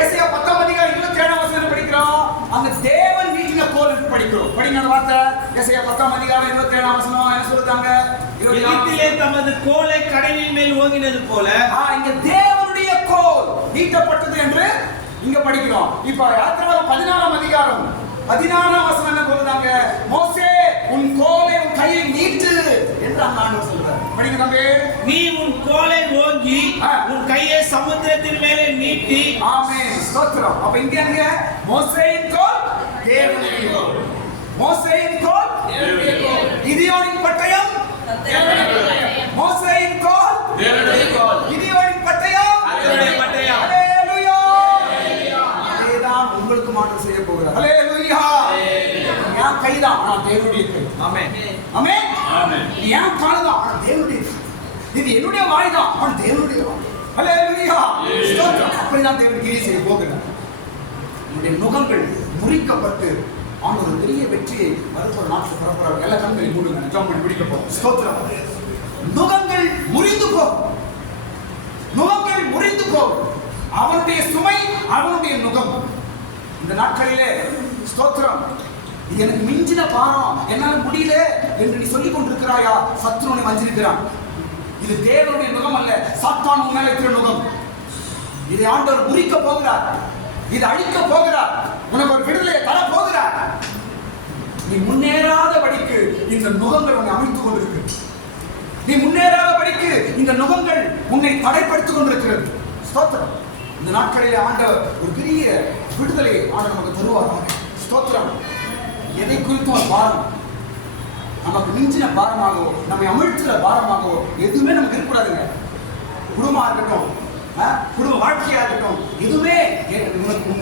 ஏசாயா 10 அதிகாரம் 27 வசனம் படிக்கிறோம். அங்க தேவன் நீட்டின கோல் படிக்கிறோம். படிங்க அந்த வார்த்தை. ஏசாயா 10 அதிகாரம் 27 வசனம் என்ன சொல்றாங்க? எகிப்திலே தமது கோலை கடலின் மேல் ஓங்கினது போல இங்க தேவனுடைய கோல் நீட்டப்பட்டது என்று இங்க படிக்கிறோம். இப்ப யாத்திராகமம் 14 அதிகாரம் 14 வசனம் என்ன சொல்றாங்க? மோசே உன் கோலை உன் கையில் நீட்டு என்று ஆண்டவர் சொல்றார். படிங்க தம்பி. நீ உன் கோலை ஓங்கி உன் கையை சமுத்திரத்தின் மேலே நீட்டி. ஆமென். ஸ்தோத்திரம். அப்ப இங்க மோசேயின் கோல் தேவனுடைய கோல். மோசேயின் கோல் தேவனுடைய கோல். கிதியோனின் பட்டயம் தேவனுடைய பட்டயம். மோசேயின் கோல் தேவனுடைய கோல். கிதியோனின் பட்டயம் தேவனுடைய பட்டயம். ஹalleluya. அதேதான் உங்களுக்கு மாற்றம் செய்ய போகிறார். ஹalleluya. என் கைதான் ஆனா தேவனுடைய கை. ஆமென். ஆமென். ஆமென். என் கால்தான் ஆனா தேவனுடைய கை. இது என்னுடைய வாய்தான் ஆனா தேவனுடைய வாய். ஹalleluya. ஸ்தோத்திரம். அப்படிதான் தேவன் கிரியை செய்ய போகிறார். உங்களுடைய நுகங்கள் முறிக்கப்பட்டு ஆண்டவர் பெரிய வெற்றியை மறுபடியும் நாட்டில் புறப்படுறாங்க. எல்லா கண்களை மூடுங்க. ஜம்ப் பண்ணி பிடிக்க போறோம். ஸ்தோத்திரம். நுகங்கள் முறிந்து போகும். நுகங்கள் முறிந்து போகும். அவனுடைய சுமை அவனுடைய நுகம். இந்த நாட்களிலே ஸ்தோத்திரம். இது எனக்கு மிஞ்சின பாரம், என்னால முடியல என்று நீ சொல்லிக் கொண்டிருக்கிறாயா? சத்துருனை வஞ்சிருக்கிறான். இது தேவனுடைய நுகம் அல்ல, சாத்தான் உன் மேல இருக்கிற நுகம். இதை ஆண்டவர் முறிக்க போகிறார். இதை அழிக்க போகிறார். உனக்கு ஒரு விடுதலையை தர போகிறார். நீ முன்னேறாதபடிக்கு இந்த நுகங்கள் உன்னை அமைத்துக் கொண்டிருக்கு. நீ முன்னேறாதபடிக்கு இந்த நுகங்கள் உன்னை தடைப்படுத்திக் கொண்டிருக்கிறது. ஸ்தோத்திரம். இந்த நாட்களிலே ஆண்டவர் ஒரு பெரிய விடுதலையை ஆண்டவர் நமக்கு தருவார். ஸ்தோத்திரம். எதை குறித்தும் ஒரு பாரம், நமக்கு மிஞ்சின பாரமாகவோ நம்மை அமிழ்த்துற பாரமாகவோ எதுவுமே நமக்கு இருக்கக்கூடாதுங்க. குடும்பமா இருக்கட்டும், குடும்ப வாழ்க்கையா இருக்கட்டும், எதுவுமே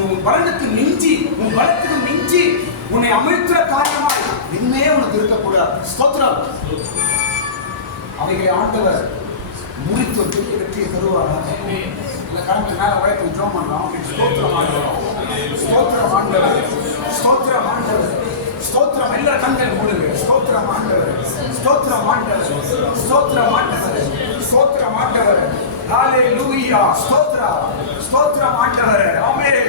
உன் பலனுக்கு மிஞ்சி, உன் பலத்துக்கு மிஞ்சி உன்னை அமிழ்த்துற காரியமாய் எதுவுமே உனக்கு இருக்கக்கூடாது. ஸ்தோத்திரம். அவைகளை ஆண்டவர் முறித்து ஒரு பெரிய வெற்றியை தருவார். இல்ல கடமை மேல உழைத்து ஜோம் பண்றோம். ஸ்தோத்திரம் ஆண்டவர். ஸ்தோத்திரம் ஆண்டவர். ஸ்தோத்திரம் ஆண்டவர். ஸ்தோத்திரம். எல்லா கண்கள் மூடுங்க. ஸ்தோத்திரம் ஆண்டவர். ஸ்தோத்திரம் ஆண்டவர். ஸ்தோத்திரம் ஆண்டவர். ஸ்தோத்திரம் ஆண்டவர். ஹalleluya. ஸ்தோத்திரம். ஸ்தோத்திரம் ஆண்டவர். ஆமென்.